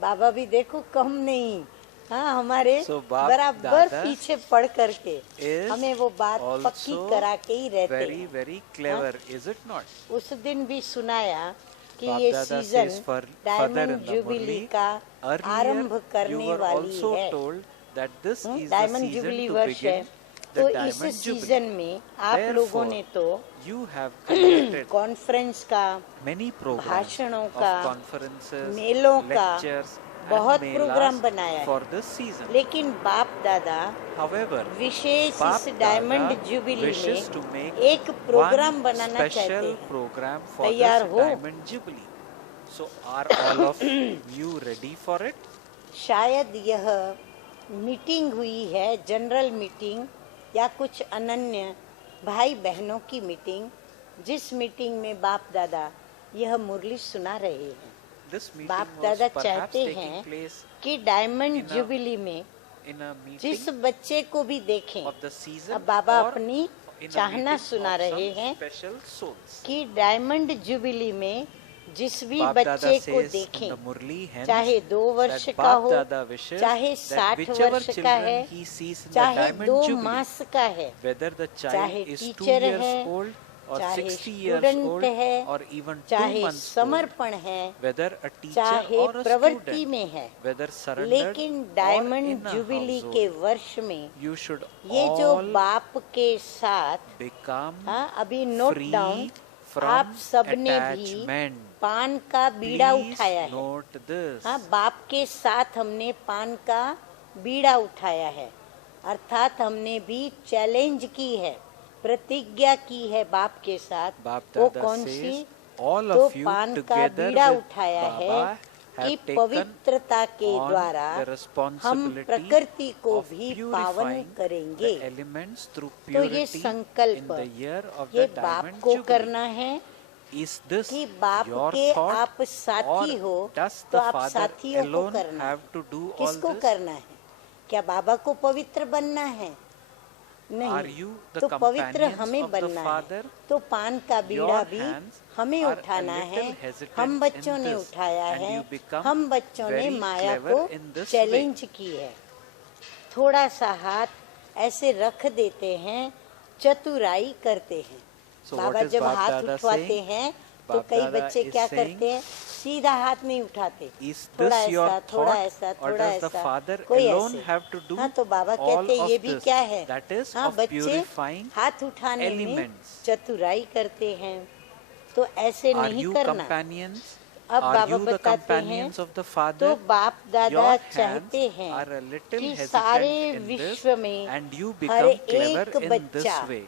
बाबा भी देखो कम नहीं, हाँ हमारे So, बाप बराबर दादा पीछे पड़ करके is हमें वो बात पक्की also करा के ही रहते very हैं। very clever, is it not? उस दिन भी सुनाया कि बाप ये दादा season says further diamond in the jubilee Murli, का earlier आरंभ you करने were वाली also है। told that this is the diamond season jubilee to वर्ष है, begin तो the इस diamond सीजन jubilee. में आप लोगों ने तो You have created कॉन्फ्रेंस का, many programs भाषणों of का, conferences, मेलों का lectures बहुत and प्रोग्राम melas बनाया है। for this season. लेकिन बाप दादा However, विशेष बाप इस डायमंड दादा जुबिली wishes to में make एक प्रोग्राम one बनाना चाहते special हैं। program for तैयार this हो? diamond jubilee. So are all of you ready for it? शायद यह मीटिंग हुई है, जनरल मीटिंग या कुछ अनन्य भाई बहनों की मीटिंग, जिस मीटिंग में बाप दादा यह मुरली सुना रहे हैं। This meeting बाप was दादा perhaps चाहते taking हैं place कि डायमंड in a- जुबिली में in a meeting जिस बच्चे को भी देखें, of the season अब बाबा or अपनी in a चाहना meeting सुना of रहे some हैं special souls. कि डायमंड जुबिली में जिस भी बाप दादा बच्चे को says in देखें, the Murli hence चाहे 2 वर्ष that का बाप हो, दादा wishes चाहे that 60 whichever वर्ष का children है, he sees in the चाहे diamond 2 jubilee, मास का है, whether the चाहे child is 2 टीचर years है, old or चाहे 60 years स्टूडेंट old है, or even 2 चाहे months old, समर्पण है, whether a teacher चाहे or a प्रवृत्ति student, में है, whether surrendered लेकिन or diamond in a jubilee household, के वर्ष में you should ये जो all बाप के साथ, become हाँ अभी नोट free डाउन, from आप सबने भी attachment. पान का बीड़ा Please उठाया है। note this. हाँ बाप के साथ हमने पान का बीड़ा उठाया है, अर्थात हमने भी चैलेंज की है, प्रतिज्ञा की है बाप के साथ। बाप वो दादा कौन says, सी? all तो of you पान का together बीड़ा with उठाया है Baba कि have taken पवित्रता के on द्वारा the हम responsibility प्रकृति को of भी purifying पावन करेंगे। the elements through तो ये purity संकल्प in the year of ये the बाप diamond को jubilee. करना है Is this कि बाप your के thought आप साथी or हो, does तो the आप father साथियों को alone करना है। have to do all किसको this? करना है? क्या बाबा को पवित्र बनना है? Are नहीं, you the तो पवित्र companions हमें of the बनना है। Father? तो पान का बीड़ा Your भी hands हमें are a उठाना है। little hesitant हम बच्चों in ने this, उठाया and है, you become हम बच्चों ने very माया clever को in this चैलेंज की है। थोड़ा सा हाथ ऐसे रख देते हैं, चतुराई करते हैं। So what बाबा is जब बाप हाथ दादा उठवाते saying? हैं तो बाप कई दादा बच्चे is क्या saying, करते हैं, सीधा हाथ नहीं उठाते, Is थोड़ा this your ऐसा, थोड़ा thought, ऐसा, or थोड़ा does the ऐसा, Father कोई alone ऐसे। have to do हाँ तो बाबा all कहते हैं of ये भी this? क्या है, That is हाँ of बच्चे purifying हाथ उठाने में elements. चतुराई करते हैं, तो ऐसे Are नहीं you करना। companions? अब Are बाबा you the बताते हैं, companions of the Father? तो बाप दादा Your चाहते hands हैं are a little कि hesitant सारे in this, विश्व में and you her become clever एक in this बच्चा way.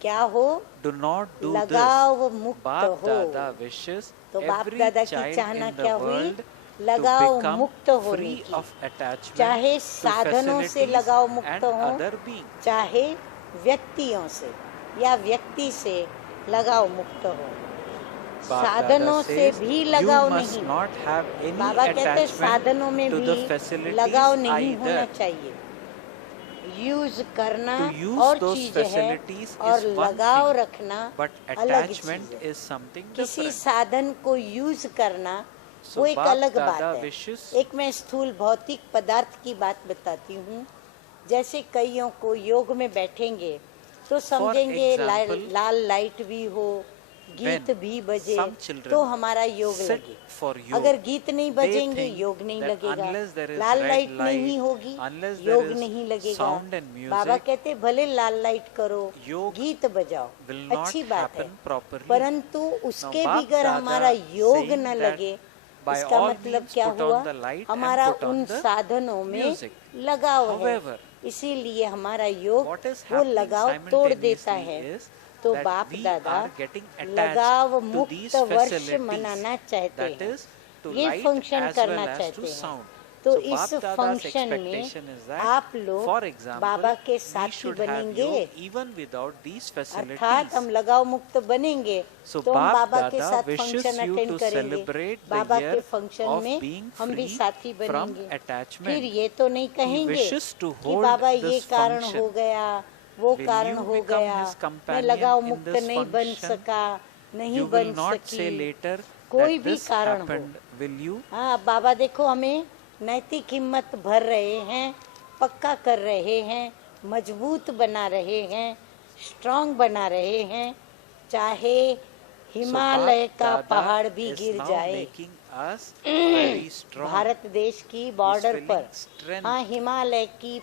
क्या हो, Do not do लगाव this. मुक्त Baap हो। Dada wishes तो बाप every दादा की child चाहना in the क्या हुई, world लगाव to become मुक्त होने free की। of attachment चाहे to साधनों से facilities लगाव मुक्त and हो, other beings. चाहे व्यक्तियों से या व्यक्ति से लगाव मुक्त हो, Baap साधनों Dada से says, भी you लगाव must नहीं। not have any बाबा कहते हैं साधनों में attachment to the भी facilities लगाव नहीं होना either. चाहिए। यूज करना To use और those चीज है facilities और is one लगाव thing, रखना but अलग attachment चीज है। is something किसी different. साधन को यूज करना So वो एक बाप अलग बात दादा है। wishes- एक मैं स्थूल भौतिक पदार्थ की बात बताती हूँ। जैसे कईयों को योग में बैठेंगे तो समझेंगे example, लाल लाइट भी हो, गीत when भी बजे some children तो हमारा योग sit लगे। for yoga, अगर गीत नहीं they बजेंगे think योग नहीं that लगेगा, unless there is Lal red light light, नहीं होगी unless there योग is नहीं लगेगा। sound and music, बाबा कहते भले लाल लाइट करो, योग गीत बजाओ, will not अच्छी बात है, happen properly. परंतु उसके Now, बिगर बाप हमारा दादा योग saying न that लगे, by इसका all मतलब means क्या put on हुआ, the light and हमारा put on उन the साधनों में music. लगाव है, However, इसीलिए हमारा योग what is वो happening लगाव तोड़ देता simultaneously है। is तो that बाप we दादा are getting attached लगाव to मुक्त these वर्ष facilities, मनाना चाहते that हैं, is to ये light फंक्शन as करना well as चाहते to हैं। sound. तो So इस Bap Dada's फंक्शन expectation में is that, आप लोग for example, बाबा के we साथी should have बनेंगे, योग even without these अर्थात facilities. हम लगाव मुक्त बनेंगे So तो हम Bap बाबा के Dada साथ wishes function you attend to करेंगे, celebrate the बाबा के year फंक्शन of में being हम भी free साथी from बनेंगे। attachment. फिर ये तो नहीं कहेंगे wishes to कि hold बाबा ये this कारण function. हो गया, वो Will कारण you हो become गया, his मैं companion लगाव in मुक्त this नहीं बन function? सका, नहीं You बन will not सकी, say later कोई that भी this कारण हो। happened, will you? हाँ, बाबा देखो हमें नैतिक हिम्मत भर रहे हैं, पक्का कर रहे हैं, मजबूत बना रहे हैं, स्ट्रांग बना रहे हैं, चाहे हिमालय Bap का Dada पहाड़ भी is गिर now जाए, making us very strong. Bharat देश की बॉर्डर feeling पर strength. हाँ हिमालय की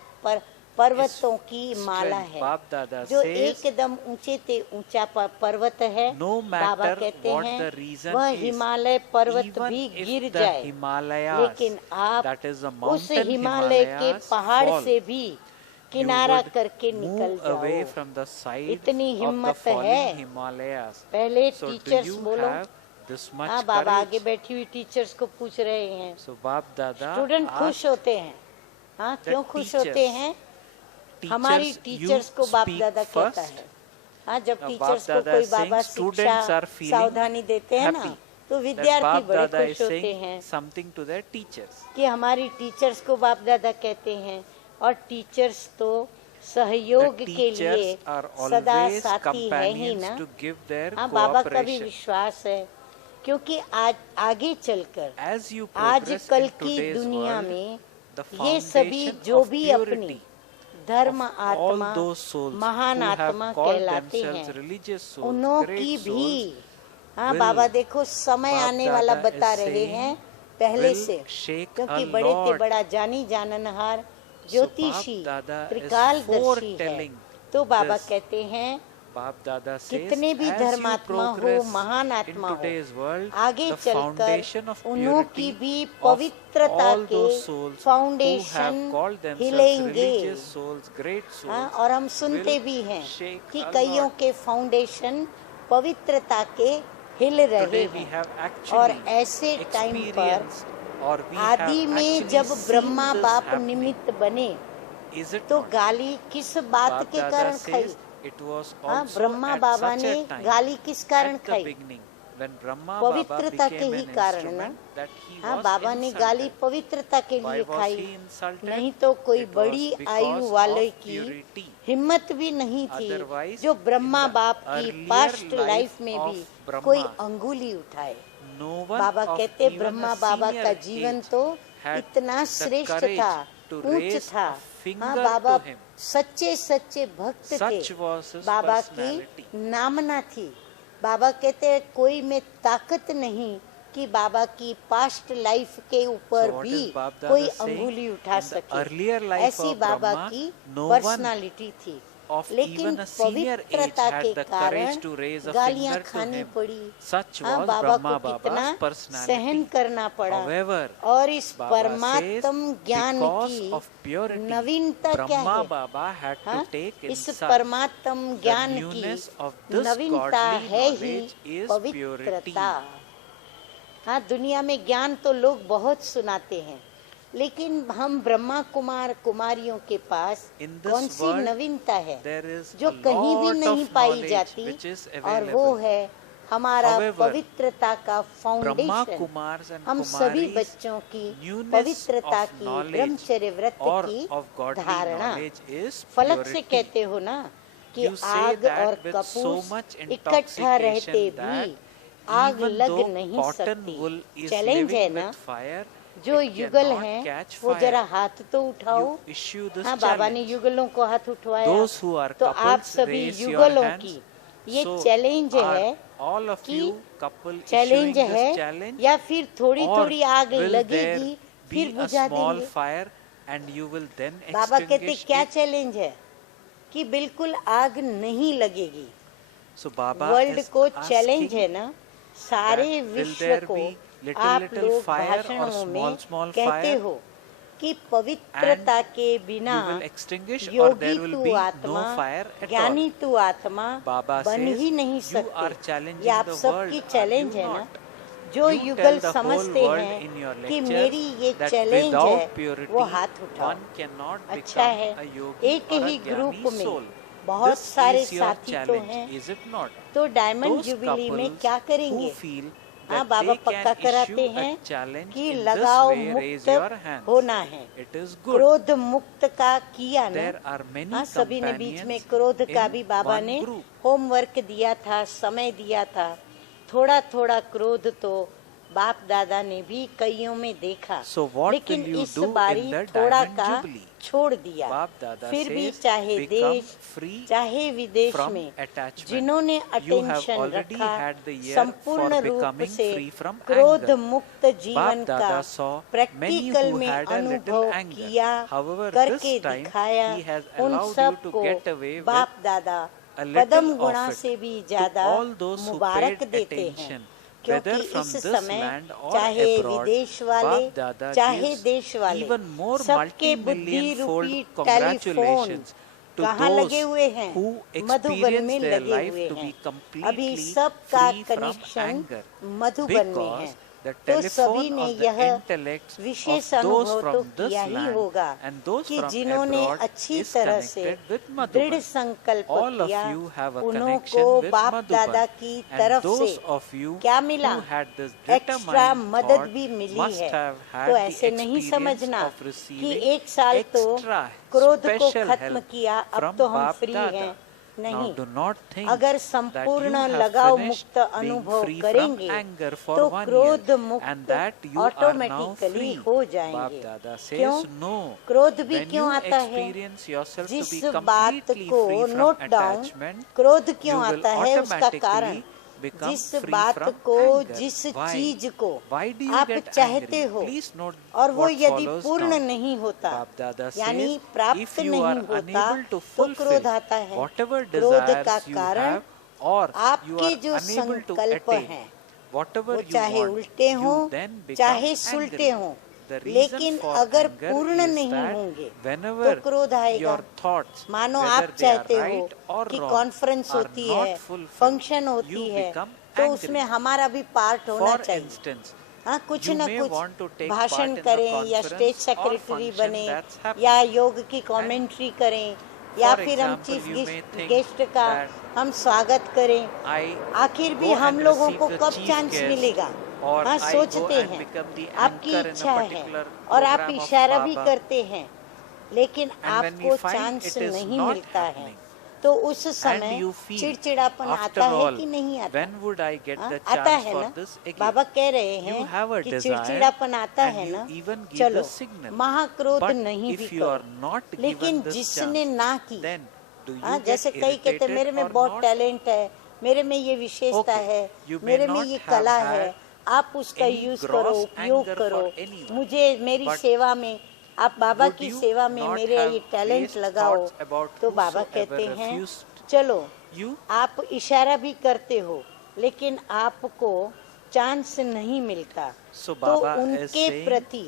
पर्वतों की माला Strength. है, Bap Dada जो says, एकदम ऊंचे ते ऊंचा पर्वत है। no बाबा matter कहते what हैं the reason वह is, हिमालय पर्वत even भी if गिर the जाए, Himalayas, लेकिन आप that is the उस mountain हिमालय के Himalayas, पहाड़ fall, से भी you किनारा would करके निकल move away जाओ। from the side इतनी of the हिम्मत falling है। Himalayas. पहले So do टीचर्स you बोलो। have this much हाँ, बाबा आगे courage? बैठी हुई टीचर्स को पूछ रहे हैं। So Bap Dada स्टूडेंट खुश asked होते हैं, हाँ the क्यों खुश teachers, होते हैं? हमारी teachers, टीचर्स you को बाप speak दादा कहता first. है। हाँ, जब Now, टीचर्स Bap को Dada कोई is बाबा saying students शिक्षा are feeling सावधानी देते हैं ना, happy तो that विद्यार्थी Bap बड़े Dada is खुश होते saying हैं something to their teachers. कि हमारी टीचर्स को बाप दादा कहते हैं, और टीचर्स तो The सहयोग के लिए teachers are सदा always साथी है ही companions ना। to give their हाँ, बाबा का भी cooperation. विश्वास है, क्योंकि आज आगे चलकर As you progress आजकल in की today's दुनिया world, में the ये सभी foundation जो of भी अपनी purity धर्म of आत्मा all those souls महान who have आत्मा called कहलाते themselves हैं, religious souls, उन्हों great की souls, भी हाँ will बाबा देखो समय Bap आने वाला Dada बता is रहे saying, हैं पहले will से, shake क्योंकि a बड़े ते lot. बड़ा जानी जाननहार So ज्योतिषी Bap Dada is त्रिकालदर्शी है। foretelling तो बाबा this. कहते हैं Bap Dada says, कितने भी as you धर्मात्मा हो, progress महान in आत्मा हो, today's world, आगे the चलकर foundation of उन्हों की purity भी of पवित्रता all के those souls who foundation have called themselves हिलेंगे। religious souls, great हाँ, souls, और हम सुनते will भी हैं shake कि a कईयों lot. के फाउंडेशन पवित्रता के हिल रहे Today we हैं, have और actually ऐसे टाइम पर experienced, or we आदि have में actually जब seen ब्रह्मा this बाप happening. निमित्त बने Is it तो not? गाली किस बात Bap के Dada कारण खाई? says it was हाँ, also Brahma at Baba such ने a time, गाली किस कारण at the खाई? beginning, when Brahma Baba पवित्रता के became ही an कारण ना। instrument, that he हाँ, was बाबा ने गाली insulted. पवित्रता के Why लिए was खाई, he insulted? नहीं तो कोई It was बड़ी because आयु वाले of की purity. हिम्मत भी नहीं थी Otherwise, जो ब्रह्मा in the बाप की earlier पास्ट life लाइफ में of भी Brahma, कोई अंगुली उठाए। No one बाबा of कहते even Brahma a Baba senior का जीवन age तो had इतना the श्रेष्ठ courage था, to ऊंच raise था। a finger हाँ, बाबा to him. सच्चे सच्चे भक्त Such थे, was his बाबा personality. की नामना थी। बाबा कहते हैं कोई में ताकत नहीं कि बाबा की पास्ट लाइफ के ऊपर So what भी is Bap Dada कोई saying? अंगुली उठा In the सके, earlier life ऐसी of बाबा Brahma, की no one पर्सनालिटी थी। of लेकिन even a senior age पवित्रता had के the कारण courage to raise a गालियां finger to खानी him. पड़ी। Such हाँ, was बाबा Brahma को कितना Baba's personality. सहन करना पड़ा। However, और इस Baba परमात्म says, ज्ञान because की of purity, नवीनता क्या Brahma है? Baba had हाँ, to take इस inside. परमात्म The ज्ञान की newness of this नवीनता godly है ही knowledge is पवित्रता। purity. हाँ, दुनिया में ज्ञान तो लोग बहुत सुनाते हैं, लेकिन हम ब्रह्मा कुमार कुमारियों के पास In this कौन सी world, नवीनता है There is जो a कहीं भी lot नहीं of पाई knowledge जाती, which is और वो available. है हमारा However, पवित्रता का Brahma फाउंडेशन। Kumars and हम सभी Kumaris बच्चों की newness पवित्रता of की knowledge ब्रह्मचर्य व्रत or की of godly धारणा knowledge is फलक से purity. कहते हो ना कि You say आग that और with so कपूस much इकट्ठा रहते intoxication भी that आग even लग though नहीं cotton सकती। wool is चैलेंज है living ना, with fire, जो it युगल cannot हैं catch वो fire. जरा हाथ तो उठाओ। You issue this हाँ, बाबा ने challenge. युगलों को हाथ उठवाया। Those who are तो आप couples, सभी raise your युगलों hands. की ये So चैलेंज are है all of कि you couple issuing challenge this है, challenge, या फिर थोड़ी or थोड़ी आग will लगेगी there फिर be a बुझा small देंगे? fire and you will then बाबा कहते extinguish क्या it? चैलेंज है कि बिल्कुल आग नहीं लगेगी। So Baba वर्ल्ड is को चैलेंज asking है ना, सारे that will विश्व there को be little आप little लोग fire or भाषणों small में small कहते fire हो कि पवित्रता के बिना you will extinguish or Yogi there will तू be आत्मा, no fire at ज्ञानी all. तू आत्मा Baba बन says ही नहीं you are सकते। challenging ये आप the सबकी world, are चैलेंज you है ना। not? जो you युगल tell the whole समझते world हैं in your कि lecture मेरी ये that चैलेंज without है, purity वो हाथ उठाओ। one cannot अच्छा become है, a yogi एक or a ही ज्ञानी ग्रुप में soul. बहुत This सारे is your साथी तो challenge, हैं, is it not? तो डायमंड Those जुबिली में couples क्या who करेंगे? feel हाँ, that बाबा they पक्का can कराते issue a हैं challenge कि in this लगाव way, raise मुक्त your hands. होना है। It is good. क्रोध मुक्त का किया ना? There are many हाँ, सभी ने बीच में companions क्रोध का in भी बाबा one ने group. होमवर्क दिया था, समय दिया था। थोड़ा थोड़ा क्रोध तो बाप दादा ने भी कईयों में देखा, So what लेकिन will you इस do in बारी the थोड़ा Diamond का Jubilee? छोड़ दिया। बाप दादा फिर भी says, चाहे become देश free चाहे विदेश from में attachment. जिन्होंने You have अटेंशन already रखा, had the year संपूर्ण for रूप becoming से free from क्रोध anger. मुक्त जीवन बाप का दादा saw many प्रैक्टिकल who में had a little अनुभव anger. किया, However, करके this time दिखाया। he has उन allowed you सब to को get away with बाप दादा a little पदम of गुणा it से भी to ज्यादा all those who Mubarak paid देते हैं, attention, क्योंकि whether from इस this समय land or चाहे abroad. विदेश वाले बाप दादा चाहे gives देश वाले even more सबके बुद्धि multi-million-fold रूपी टेलीफोन congratulations to कहाँ those लगे हुए हैं? who मधुबन में experience their लगे life हुए to be हैं। completely अभी सबका free from connection anger, Madhuban में है। because the तो telephone सभी ने of the यह intellects विशेष of those अनुभव तो from this किया ही land होगा and those कि from जिन्होंने abroad अच्छी is तरह से connected with दृढ़ Madhuban. संकल्प All of किया, you have a उन्हों connection को with बाप दादा Madhuban, की and तरफ those से of you क्या मिला? who had this extra determined मदद thought भी मिली must है। have had तो the ऐसे नहीं experience समझना of कि receiving एक साल तो extra क्रोध को special खत्म help किया, अब from तो हम Bap फ्री Dada. हैं। Now नहीं, do not think अगर that you संपूर्ण have लगाव finished मुक्त being अनुभव free from करेंगे anger for तो 1 क्रोध year मुक्त and that you are now automatically free. हो Bap जाएंगे। Dada क्यों? says no. क्रोध भी When क्यों you आता है? experience yourself to जिस be बात completely को free from note down, attachment, क्रोध you क्यों will आता है उसका कारण, automatically become जिस free बात from को anger. जिस Why? चीज को Why do you आप get चाहते angry? हो Please note और वो what यदि follows पूर्ण now. नहीं होता Bap Dada यानी says, प्राप्त if you नहीं are होता unable to तो fulfill क्रोध आता है। whatever क्रोध का desires you कारण have or you आपके are जो unable to संकल्प attain हैं whatever वो you चाहे want, उल्टे हों you then become चाहे angry. सुलटे हों, The reason लेकिन for अगर anger पूर्ण is नहीं that होंगे whenever तो क्रोध आएगा। your thoughts, मानो whether आप they are चाहते हो right or कि wrong, कॉन्फ्रेंस are होती not है, fulfilled, फंक्शन होती you है, become तो angry. उसमें हमारा भी पार्ट होना For चाहिए। instance, हाँ, कुछ you न may कुछ want to take भाषण part in the करें या conference stage or secretary function बने that's happening. या योग की कमेंट्री करें या For फिर हम example, chief you may think guest का that हम स्वागत करें। I आखिर भी go हम and लोगों receive को the कब chief चांस guest, मिलेगा? or हाँ, I go सोचते and हैं, become the आपकी anchor in a इच्छा है particular और आप program of इशारा भी Baba. करते हैं, लेकिन And when we आपको find चांस it is नहीं not मिलता है, happening, तो उस and समय you feel, चिड़चिड़ापन after आता है all, कि नहीं आता? when would I get हाँ, the आता chance है for ना? this again? बाबा कह रहे You have a हैं कि desire चिड़चिड़ापन आता and है you ना, even give चलो the signal. महाक्रोध But नहीं if भी you are करो, not लेकिन given this जिसने chance, ना की, then do you हाँ, get जैसे कई कहते irritated मेरे में or बहुत not? टैलेंट है, मेरे में ये विशेषता Okay, है, you may मेरे में not ये have कला had है, आप उसका any यूज gross करो, उपयोग anger करो। for anyone. मुझे मेरी But सेवा में, आप बाबा would की you सेवा में not मेरे have ये टैलेंट waste लगाओ, thoughts about तो बाबा whosoever कहते हैं refused चलो you? आप इशारा भी करते हो लेकिन आपको चांस नहीं मिलता। So तो Baba is उनके saying प्रति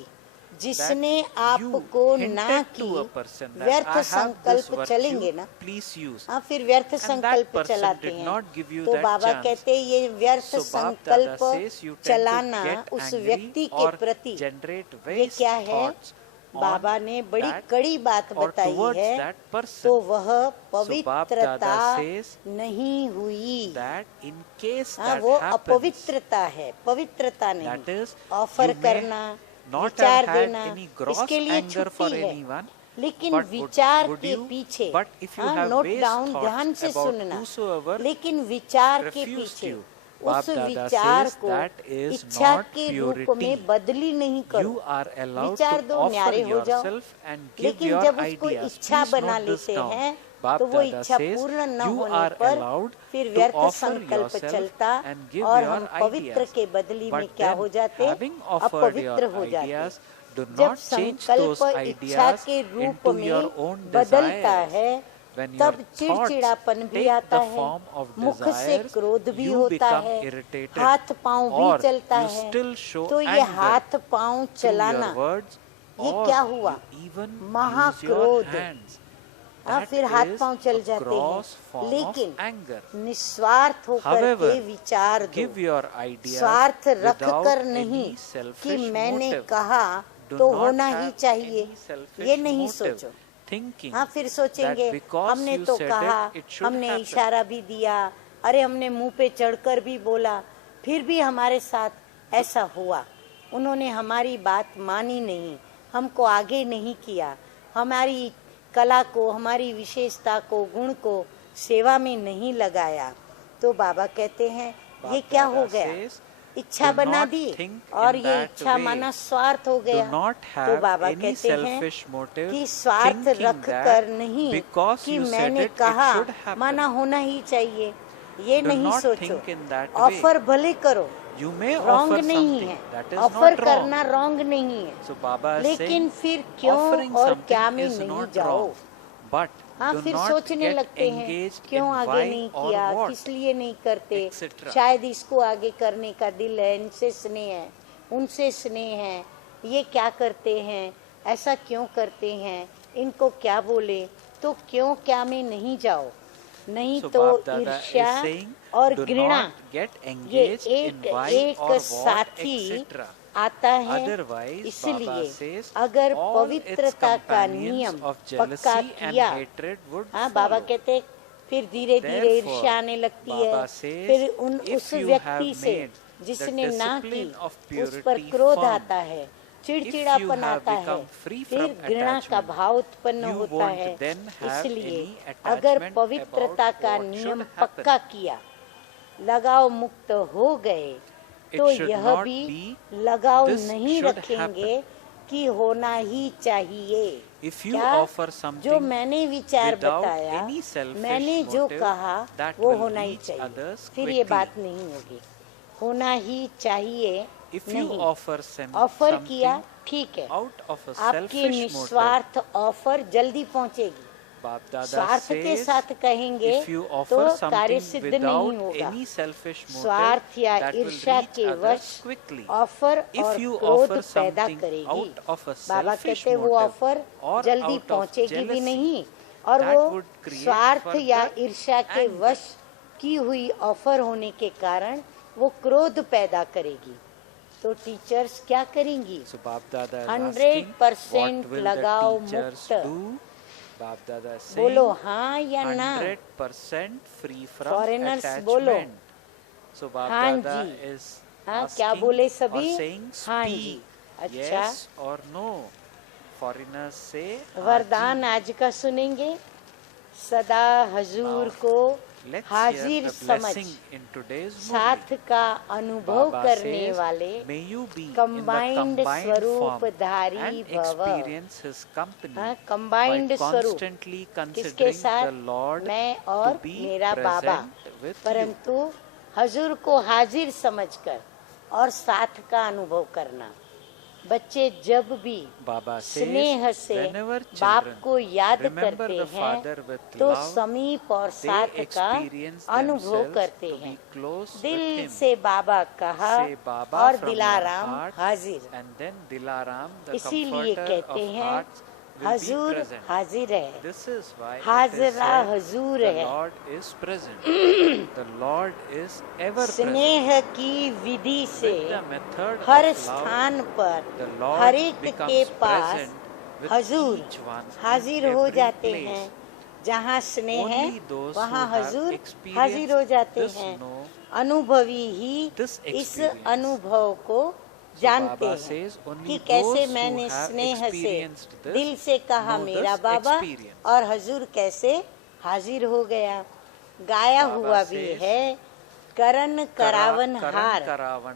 जिसने that आपको you ना hinted की to a person that व्यर्थ I have this संकल्प चलेंगे virtue, ना, please use. हाँ, फिर व्यर्थ And that संकल्प person चलाते did हैं, not give you तो that बाबा chance. कहते हैं ये व्यर्थ So Bap Dada संकल्प says you tend to चलाना get उस angry व्यक्ति के or प्रति generate ये waste क्या है? thoughts on बाबा ने बड़ी that कड़ी बात or बताई towards है, that person. तो वह Bap पवित्रता Dada says नहीं हुई। that in case हाँ, that वो happens, अपवित्रता है, पवित्रता that नहीं। is, ऑफर you may करना, not विचार have had देना, any gross इसके लिए anger for छुट्टी है, anyone, लेकिन but विचार would के you, पीछे, but if you हाँ, have note waste down thoughts ध्यान से about सुनना, whosoever लेकिन विचार के refused पीछे you, उस Bap Dada विचार says को that is इच्छा not के रूप purity. में बदली नहीं करो। You are allowed विचार to दो, offer न्यारे हो जाओ, yourself and give लेकिन your जब उसको ideas. इच्छा Please बना note this लेते down. हैं, Bap तो वो Dada इच्छा says पूर्ण न you होने are पर allowed फिर to व्यर्थ offer संकल्प yourself चलता and give और your हम पवित्र ideas. के बदली में But क्या then, हो जाते? having offered अपवित्र your हो जाते। ideas, do जब not change संकल्प those इच्छा ideas के रूप into में your own बदलता desires. है, When your तब thoughts चिड़चिड़ापन भी take आता the है, form of मुख से desires, क्रोध भी you होता become है, irritated, हाथ पांव भी or चलता you है। still show तो ये anger हाथ पांव through चलाना your words, ये or क्या हुआ? you even use your महाक्रोध। hands. हाँ, that फिर हाथ is पांव चल a जाते gross हैं, form of लेकिन anger. निस्वार्थ होकर However, के विचार दो, give your ideas स्वार्थ रख without कर नहीं any कि selfish मैंने motive. कहा Do तो not होना have ही चाहिए, any selfish ये नहीं motive, सोचो। thinking हाँ, फिर सोचेंगे that because हमने you तो said कहा, it should हमने happen. इशारा भी दिया, अरे हमने मुंह पे चढ़कर भी बोला, फिर भी हमारे साथ ऐसा हुआ। उन्होंने हमारी बात मानी नहीं, हमको आगे नहीं किया, हमारी कला को, हमारी विशेषता को, गुण को सेवा में नहीं लगाया। तो बाबा कहते हैं ये क्या हो गया, इच्छा बना दी और ये इच्छा माना स्वार्थ हो गया। तो बाबा कहते हैं कि स्वार्थ रख कर नहीं कि मैंने कहा माना होना ही चाहिए, ये नहीं सोचो। ऑफर भले करो, रॉन्ग नहीं है, ऑफर करना रॉन्ग नहीं है, लेकिन फिर क्यों और क्या में नहीं जाओ। हाँ, फिर सोचने लगते हैं क्यों आगे नहीं किया, किस लिए नहीं करते, शायद इसको आगे करने का दिल है, इनसे स्नेह है, उनसे स्नेह है, ये क्या करते हैं, ऐसा क्यों करते हैं, इनको क्या बोले, तो क्यों क्या में नहीं जाओ। नहीं तो ईर्ष्या और घृणा ये एक साथी आता है। इसलिए अगर पवित्रता का नियम पक्का किया, हाँ, बाबा कहते हैं फिर धीरे धीरे ईर्ष्या आने लगती है, फिर उस व्यक्ति से जिसने ना की उस पर क्रोध आता है, चिड़चिड़ापन आता है, फिर घृणा का भाव उत्पन्न होता है। इसलिए अगर पवित्रता का नियम पक्का किया, लगाव मुक्त हो गए, तो यह भी लगाव नहीं रखेंगे कि होना ही चाहिए। क्या जो मैंने विचार बताया, मैंने जो कहा वो होना ही चाहिए, फिर ये बात नहीं होगी। होना ही चाहिए नहीं, ऑफर किया ठीक है, आपकी निस्वार्थ ऑफर जल्दी पहुंचेगी। स्वार्थ के साथ कहेंगे तो कार्य सिद्ध नहीं होगा। स्वार्थ या ईर्ष्या के वश ऑफर और क्रोध पैदा करेगी। बाबा कहते वो ऑफर जल्दी पहुंचेगी भी नहीं, और वो स्वार्थ या ईर्ष्या के वश की हुई ऑफर होने के कारण वो क्रोध पैदा करेगी। तो टीचर्स क्या करेंगी? 100% लगाव मुक्त। बोलो हाँ या ना? 100% free from फॉरेनर्स attachment. बोलो So हाँ Bab Dada जी, is हाँ क्या asking बोले or सभी? saying हाँ speak, जी, अच्छा। yes or no. Foreigners say वरदान आज का सुनेंगे। सदा हजूर को let's हाजिर hear the समझ blessing in today's साथ movie. का अनुभव Baba करने says, वाले may you be in the combined combined स्वरूप form धारी and भव। experience His company हाँ, by combined स्वरूप constantly किसके considering साथ? the Lord मैं to और be मेरा बाबा, present with you. परंतु हजूर को हाजिर समझकर और साथ का अनुभव करना। बच्चे जब भी Baba says, स्नेह से whenever बाप children को याद remember करते the हैं Father with तो love, समीप और they साथ का experience अनुभव themselves करते to हैं। be close with दिल Him. से बाबा कहा Say Baba और from your दिलाराम heart, हाजिर। and then Dilaram, the इसीलिए comforter कहते of हैं hearts, will be Hazur present. हाजिर है, This is why it is Hazra said, Hazur the है। Lord is present. The Lord is ever present. स्नेह की विधि से With the method her of love, स्थान पर the Lord हर एक के becomes pass present with Hazur each one in हाजिर हो every जाते place. हैं। जहाँ स्नेह है Only those वहाँ who have हजूर experienced हाजिर हो जाते this हैं। know अनुभवी ही this इस experience. अनुभव को जानते Baba हैं says, only कि कैसे those मैंने who have स्नेह से experienced this दिल से कहा know मेरा this बाबा, experience. और हजूर कैसे हाजिर हो गया। गाया Baba हुआ भी says, है करण करावन हार,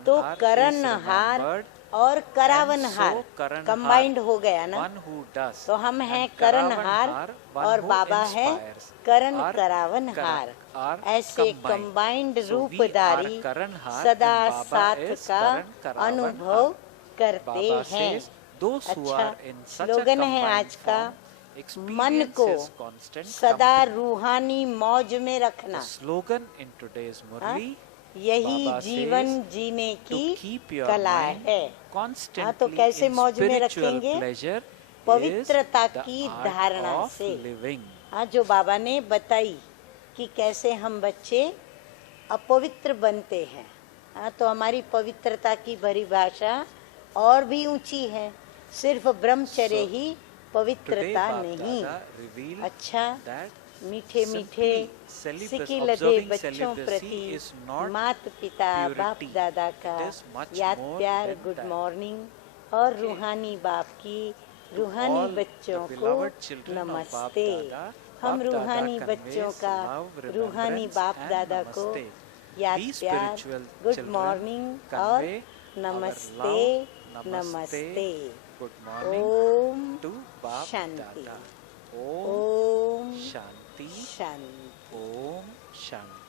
तो करण हार और करावन हार कंबाइंड हो गया ना। one who does, तो हम हैं and करण Karavan हार Har, one और who बाबा है inspires, करण are करावन Kara- हार। are ऐसे combined. Combined So we रूपधारी are Karan Har सदा and Baba साथ is का Karan Karavan अनुभव Har. करते Baba हैं। says, those who अच्छा, are in such a slogan है combined आज का, form मन experience को His constant सदा company. रूहानी मौज में The रखना। slogan in today's Murli, यही Baba जीवन says, जीने to की keep your कला mind है। constantly तो कैसे in मौज में spiritual रखेंगे? pleasure पवित्रता is the की art धारणा of से। living. हाँ, जो बाबा ने बताई कि कैसे हम बच्चे अपवित्र बनते हैं। हाँ, तो हमारी पवित्रता की परिभाषा और भी ऊंची है, सिर्फ ब्रह्मचर्य ही Today पवित्रता Bap नहीं। Dada revealed अच्छा, that मीठे मीठे सिकी लदे observing बच्चों celibacy प्रति is not माता पिता बाप purity. दादा का It is much याद more प्यार, than गुड that. मॉर्निंग और रूहानी बाप की रूहानी all the बच्चों को beloved children of Bap नमस्ते। Dada, हम Bap Dada रूहानी conveys बच्चों का love, रूहानी remembrance बाप and दादा को namaste. याद We प्यार, spiritual गुड children मॉर्निंग और convey नमस्ते our love, नमस्ते। good morning ओम to Bap शांति। Dada. Om ओम Shanti. शांति। Om Shanti.